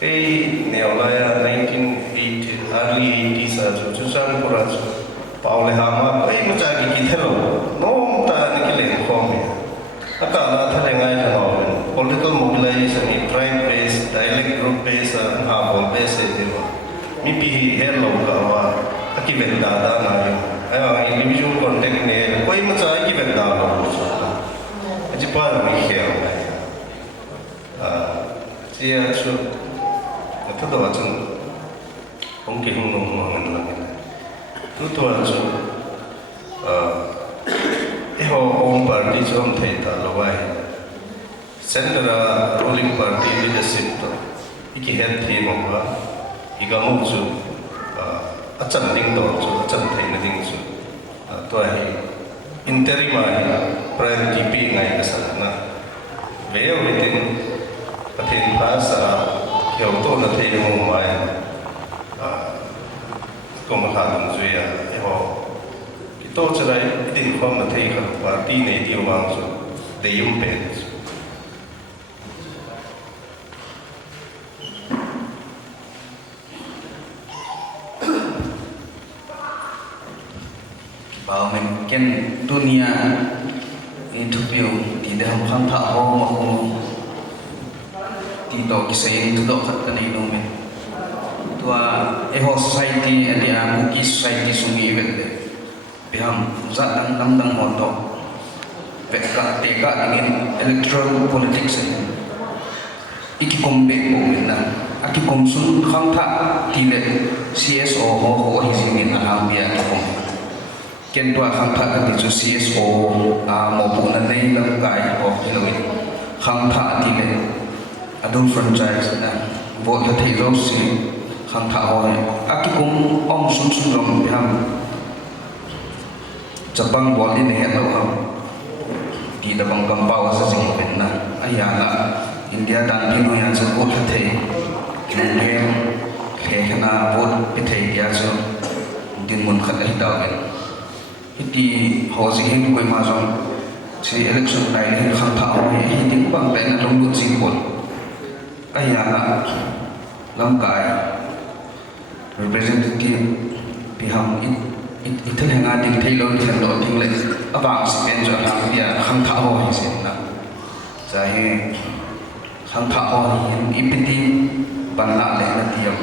Kei neolaya 1980 early 80s aja jusan pura aja Paul Hama kei macam kita lo nom ta ni kileng kome akala thalengai thao political mobilization in tribe based dialect group based habol based dewa mi pi hello ka wa akiven da na yo ai individual contact ne koi macam akiven da lo aji pa mi khel sia chu tu tu macam mungkin ngomong lagi. Tu tu macam orang parti macam theta lawai. Central ruling party leadership tu, iki head team apa, ika muncul, acan ding tu, acan thei ding tu, tu interim priority pi ngai kesana. Beliau within bahasa Kau tu nak thấy không mai, có một hàng duy à, họ cái tôi cho đấy định không là thấy các party này điều mang số để dùng bền. Bảo mình cái dunia interview thì để không tham thảo mà không tito kisay ito do kat kanay nomen tua eho society adi cookie society sungi event de biham zat dang dang hoto veka teka ingin electoral politics iki kombe ko na aki komsun khangtha tile CSO ho hisingin alambia ki kom ken tua khangtha ka ti CSO mo pu na nei lam kai ho hiloi khangtha tile adul franchise na vote the thei ro si khangtha ho aki kom om sun sun rom biham Jepang bol ini het lo ham di dabang kampau sa sing na ayala India dan Pino yang sebut hati kemudian kena vote hati dia so din mun khat hidaw ben hiti housing hin koi ma so si election dai hin khang tha ho hi tin bang ben long lut sing bol ayala lamkai representative piham itu henga ding thailo di hando ding le abang si ben jo ham dia khang tha ho hi sin na sai khang tha ho hin ipiti banla le na tiam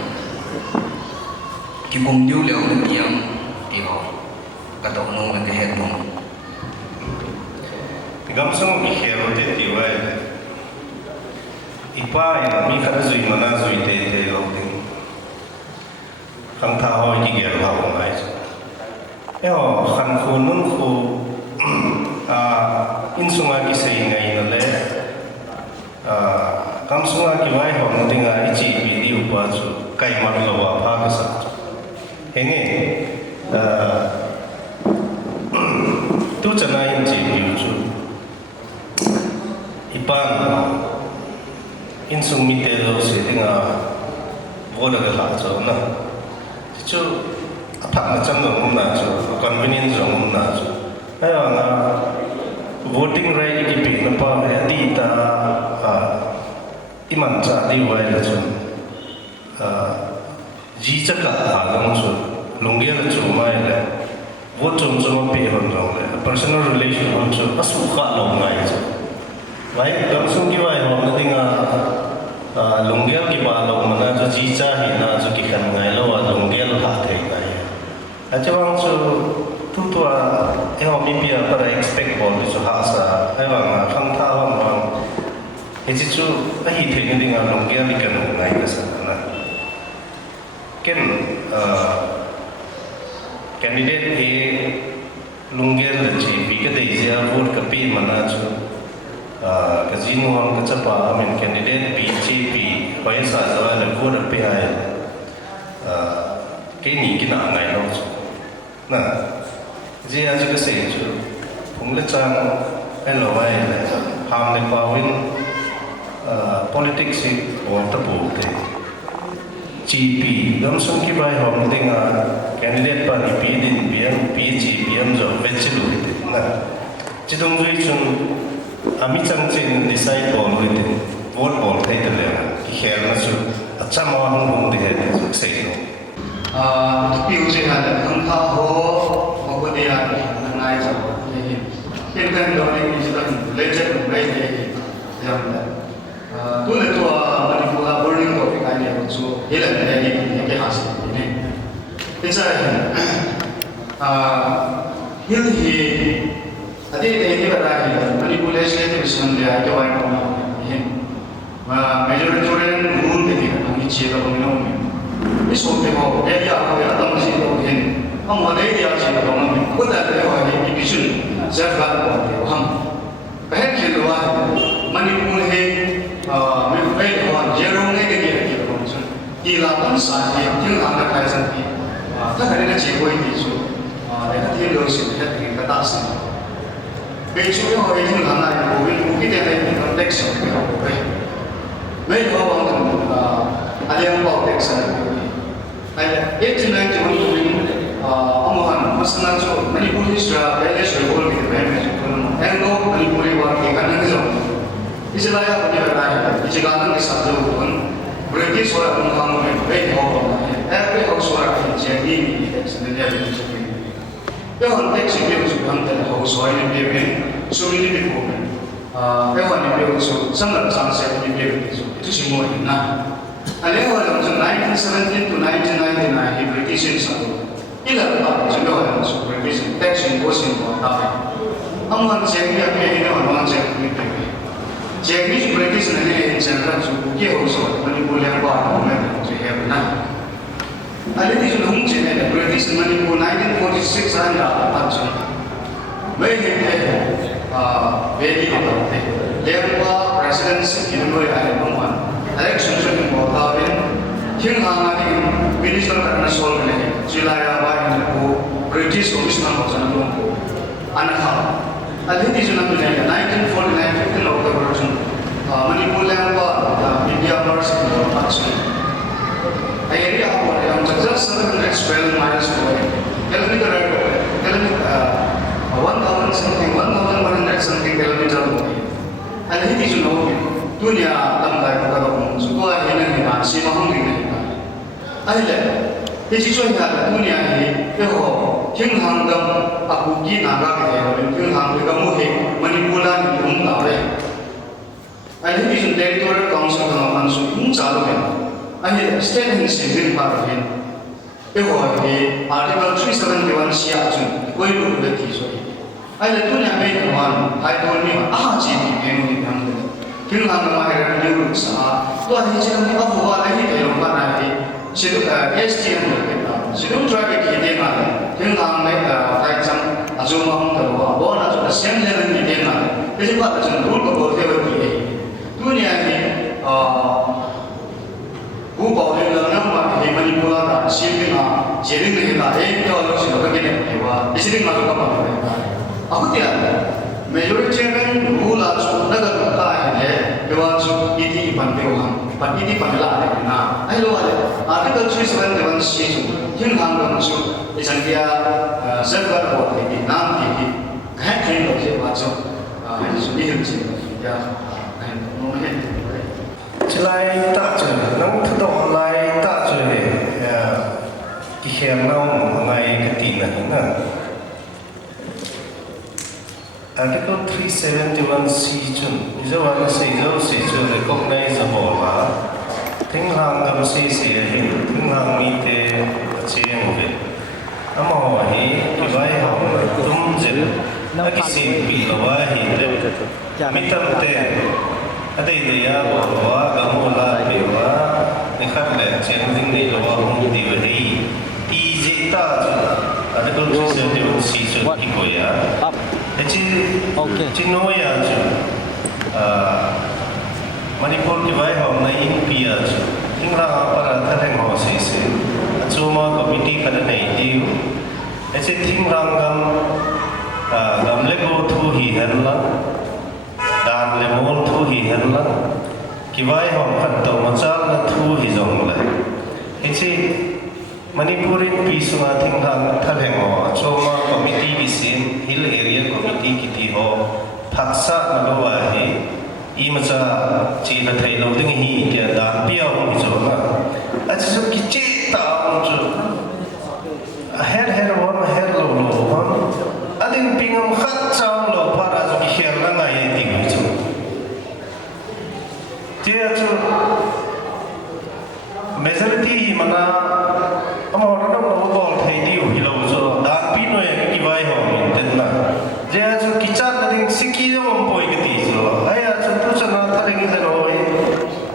ki bum yu le na tiam ki ho ka to no ke het no Gam sung mi hero te ti wa ipa ya mi kha zui mana zui te lo ting khang tha ho ji ge lo ha ngai eo khan khu nun khu insunga ki sei ngai na le kam sunga ki vai ho no tinga ichi video pa chu kai ma lo wa pha ka sa henge tu chana in ji video chu ipan insung mi te lo se tinga voda ka la chu na chu apak na cham no na chu convenience zong na chu ayo na voting right ki pe na pa ya di ta iman cha di wai la chu ji cha ka ha long chu longge la chu mai la vote chung chu ma pe hon long la personal relation hon chu asu kha long mai chu wai dam sung ki wai hon na tinga longge ki ba long mana chu ji cha hi na chu ki khan ngai lo wa longge la ha thei nai Acabang so tutua eo mi pia para expect bol so hasa ewang khang tha hon wang heji chu a hi thei ni nga long gya ni kan ngai ka sa na ken candidate e lungger la chi bi ka dei ja vote ka pi mana chu ka jin wang ka chapa amen candidate BJP pai sa za la vote pe ai ke ni ki na ngai lo na ji a ji ka se chu phung le chang ai lo wai la ham le pa win politics or ta bu te GP dam sung ki bai hom dinga candidate pa ni pi din pian PGPM zo vechilu na chidong zui chun ami chang chen decide bol ri tin vote bol thai ta le ki khel na chu acha ma hong hong de he se no piu je ha da thang tha ho mo ko dia na ngai cha ye pen kan do ni ji da le che mai de ya da tu le to mani ko ha burning topic ai ne so ye la ne ni ke ha se ni pe sa ye hi ade de ni ba da hi mani ko le se de san de ai ke wa ko na ye ma majority rule de ni ni che da ko ni no Isong te mo area ko ya tam si do hin ang ma dei ya si do ma ko da de wa ni division sa ka ko de ham pe ke do wa mani pu he me pe ko zero ne de ni de ko so ti la tan sa ni tin la na kai san ti ta ka ne che ko ni so le ka ti lo si he ti ka ta sa pe chu yo he tin la na ko wi ku ki de ni context ko pe me ko wa aliang bau teksa ai itu nanti mungkin omongan masalah so Manipur Isra bela sekolah di mana endo Manipur warga kan itu Israel punya berada Israel di satu pun berarti suara pengalaman baik apa yang suara jadi sebenarnya itu yang teks itu sudah ada suara ini dia sulit dibuat cái phần này đều số sang lần sang sẽ đi về cái số itu semua ini nah ada orang yang 1917 to 1999 di British satu ila apa juga orang so British tax imposition apa aman jadi apa ini orang jadi ini jadi British ini jangan so dia also mani boleh apa orang jadi nah ada di sana hung jadi British mani 1946 anda apa so Very Dempa presidency in Roy Alaman, election in Botavin, King Hamadi, Minister of National Julia British Commissioner of Sanadongo, Anaham. I think this is 1949, 15 October, Manipur Lampa, India Mercy, Action. I area of just 712 miles away. Tell me the right tell me 1,000 something, 1,100 something kilometer away. And it is no dunia lambai bukan semua ini si mahung ini. Akhirnya, itu juga dunia ini, yo, tinggal dalam aku kita naga kita, tinggal dalam muhe manipulan yang tahu. Akhirnya itu territorial council dalam langsung jalan kan. Akhirnya state and civil parliament. Yo, ini artikel 371 siap tu, kau itu boleh tisoi. Akhirnya dunia ini kan, hai tuan ni jadi memang yang tu. Tinggal dalam akhirnya dia berusaha. Tuan ini jangan apa buat lagi dalam mana ni. Situ STM kita, situ driver kita mana. Tinggal mereka tajam, azumah terlalu. Bawa nak sudah siang jalan kita mana. Jadi apa tu dulu kau boleh berpilih. Dunia ini, gua boleh dalam mana di Manipur siapa nak jadi kita. Kalau siapa kita hebat, jadi mana kau boleh. Aku tiada. Majority kan rule asu naga kata ini, dewan ini pandewan, ini pandelah ni. Nah, ayo ada. Artikel 371 situ, tinggal dalam situ. Jangan dia server buat ini, nam ini, kayak ni loh siapa tu. Ini sudah hilang ya. Mungkin. Selain tak je, nang tu lain tak je. Kihang nang mengenai ketina na. Article 371C chun, izawan sejauh recognizable lah. Tinghang kam sesihin, tinghang mite ceng vet. Amawahi ibai hong tumjil, lagi simpi lawahi le. Mitam te, ada idea bahwa kamu lah bewa, nikah le ceng tinggi lawa hong diwahi. Ijita chun, article 371C chun ikoya. Chinoya chu Manipur ki bai hom na in pia chu tingla para thareng ho se se chuma committee kada nei di tinglang gam le go thu hi han la dan le mol thu hi han la ki bai hom khat to ma chal na thu hi jong la Manipurin pisuma tinglang thareng ho chuma committee bisim hill area committee kiti ho paksa nagawa hi imacha chi na thai lo ding hi kya dan pia ho bi chona achu kichi ta chu her lo hon ading pingam khat chang lo para ju kher na ngai ti bi chu tia chu majority mana amor no bol thei diu hilo zo dan pino e ki vai ho min ten na je ajo kichan na ding siki yo om poi ke ti zo ai a chu tu chana thare ngi de roi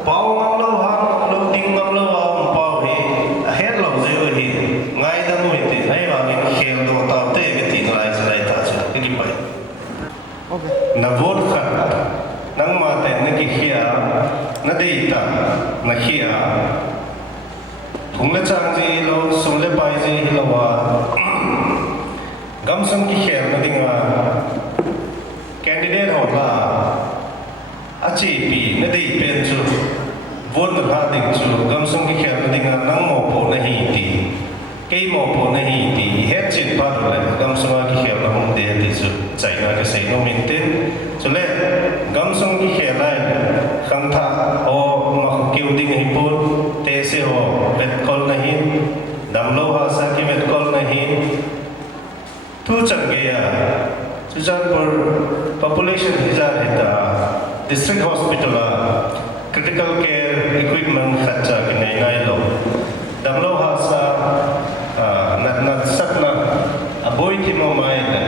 pau ngam lo ha lo ding ngam lo om pau he a her lo je go hi ngai da mo te ai wa min khel do ta te ke ti ngai sai ta cha ki pai na vot kha nang ma te na ki khia na dei ta na khia Thungla chang ji lo sumle pai ji hilawa gamsam ki kher na dinga candidate hola achi pi na dei pen chu vote na ding chu gamsam ki kher na dinga nang mo po na hi ti kei mo po na hi ti het chin pa le gamsam ki kher na hom de ti chu chai na ke sei no min tin chu le gamsam ki kher lai khang tha o ma kiu ding hi pun te se ho vet kol nahi damlo ha sa ki vet kol nahi tu chang ge ya chu jang por population hizar hita district hospital critical care equipment khacha ki nei ngai lo dam lo ha sa nat sakna aboi ti mo mai le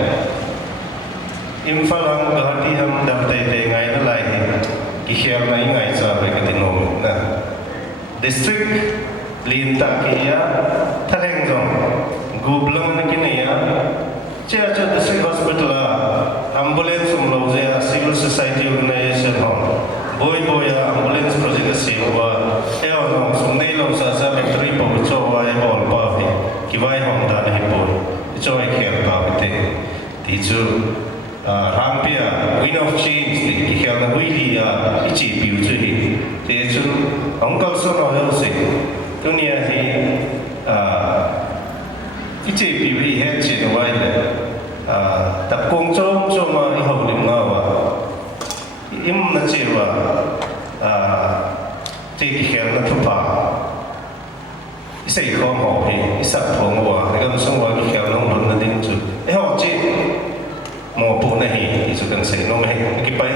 imphal ang gahati ham dam te ngai na lai ki khial nai ngai cha be ka tin no na district lin ta ki ya thaleng jong gublang na ki nei ya che district hospital ambulance lo je civil society organization ho boy ambulance project sewa eo no sungai lo sa battery po cho wa e bol pa hi ki vai hom da hi po cho e kher pa te ti chu rampia win of change ki kher na hui li chi piu chu hi te chu ongkal so no ho se dunia hi chi piu hi he chi no wai le tập công cho mà đi học điểm nào im là chỉ là chỉ khi nó thua ba sẽ không học thì sẽ không qua cái con sống qua khi nó muốn là đến chỗ học chỉ một bộ này thì chỉ cần sẽ nó mới cái bài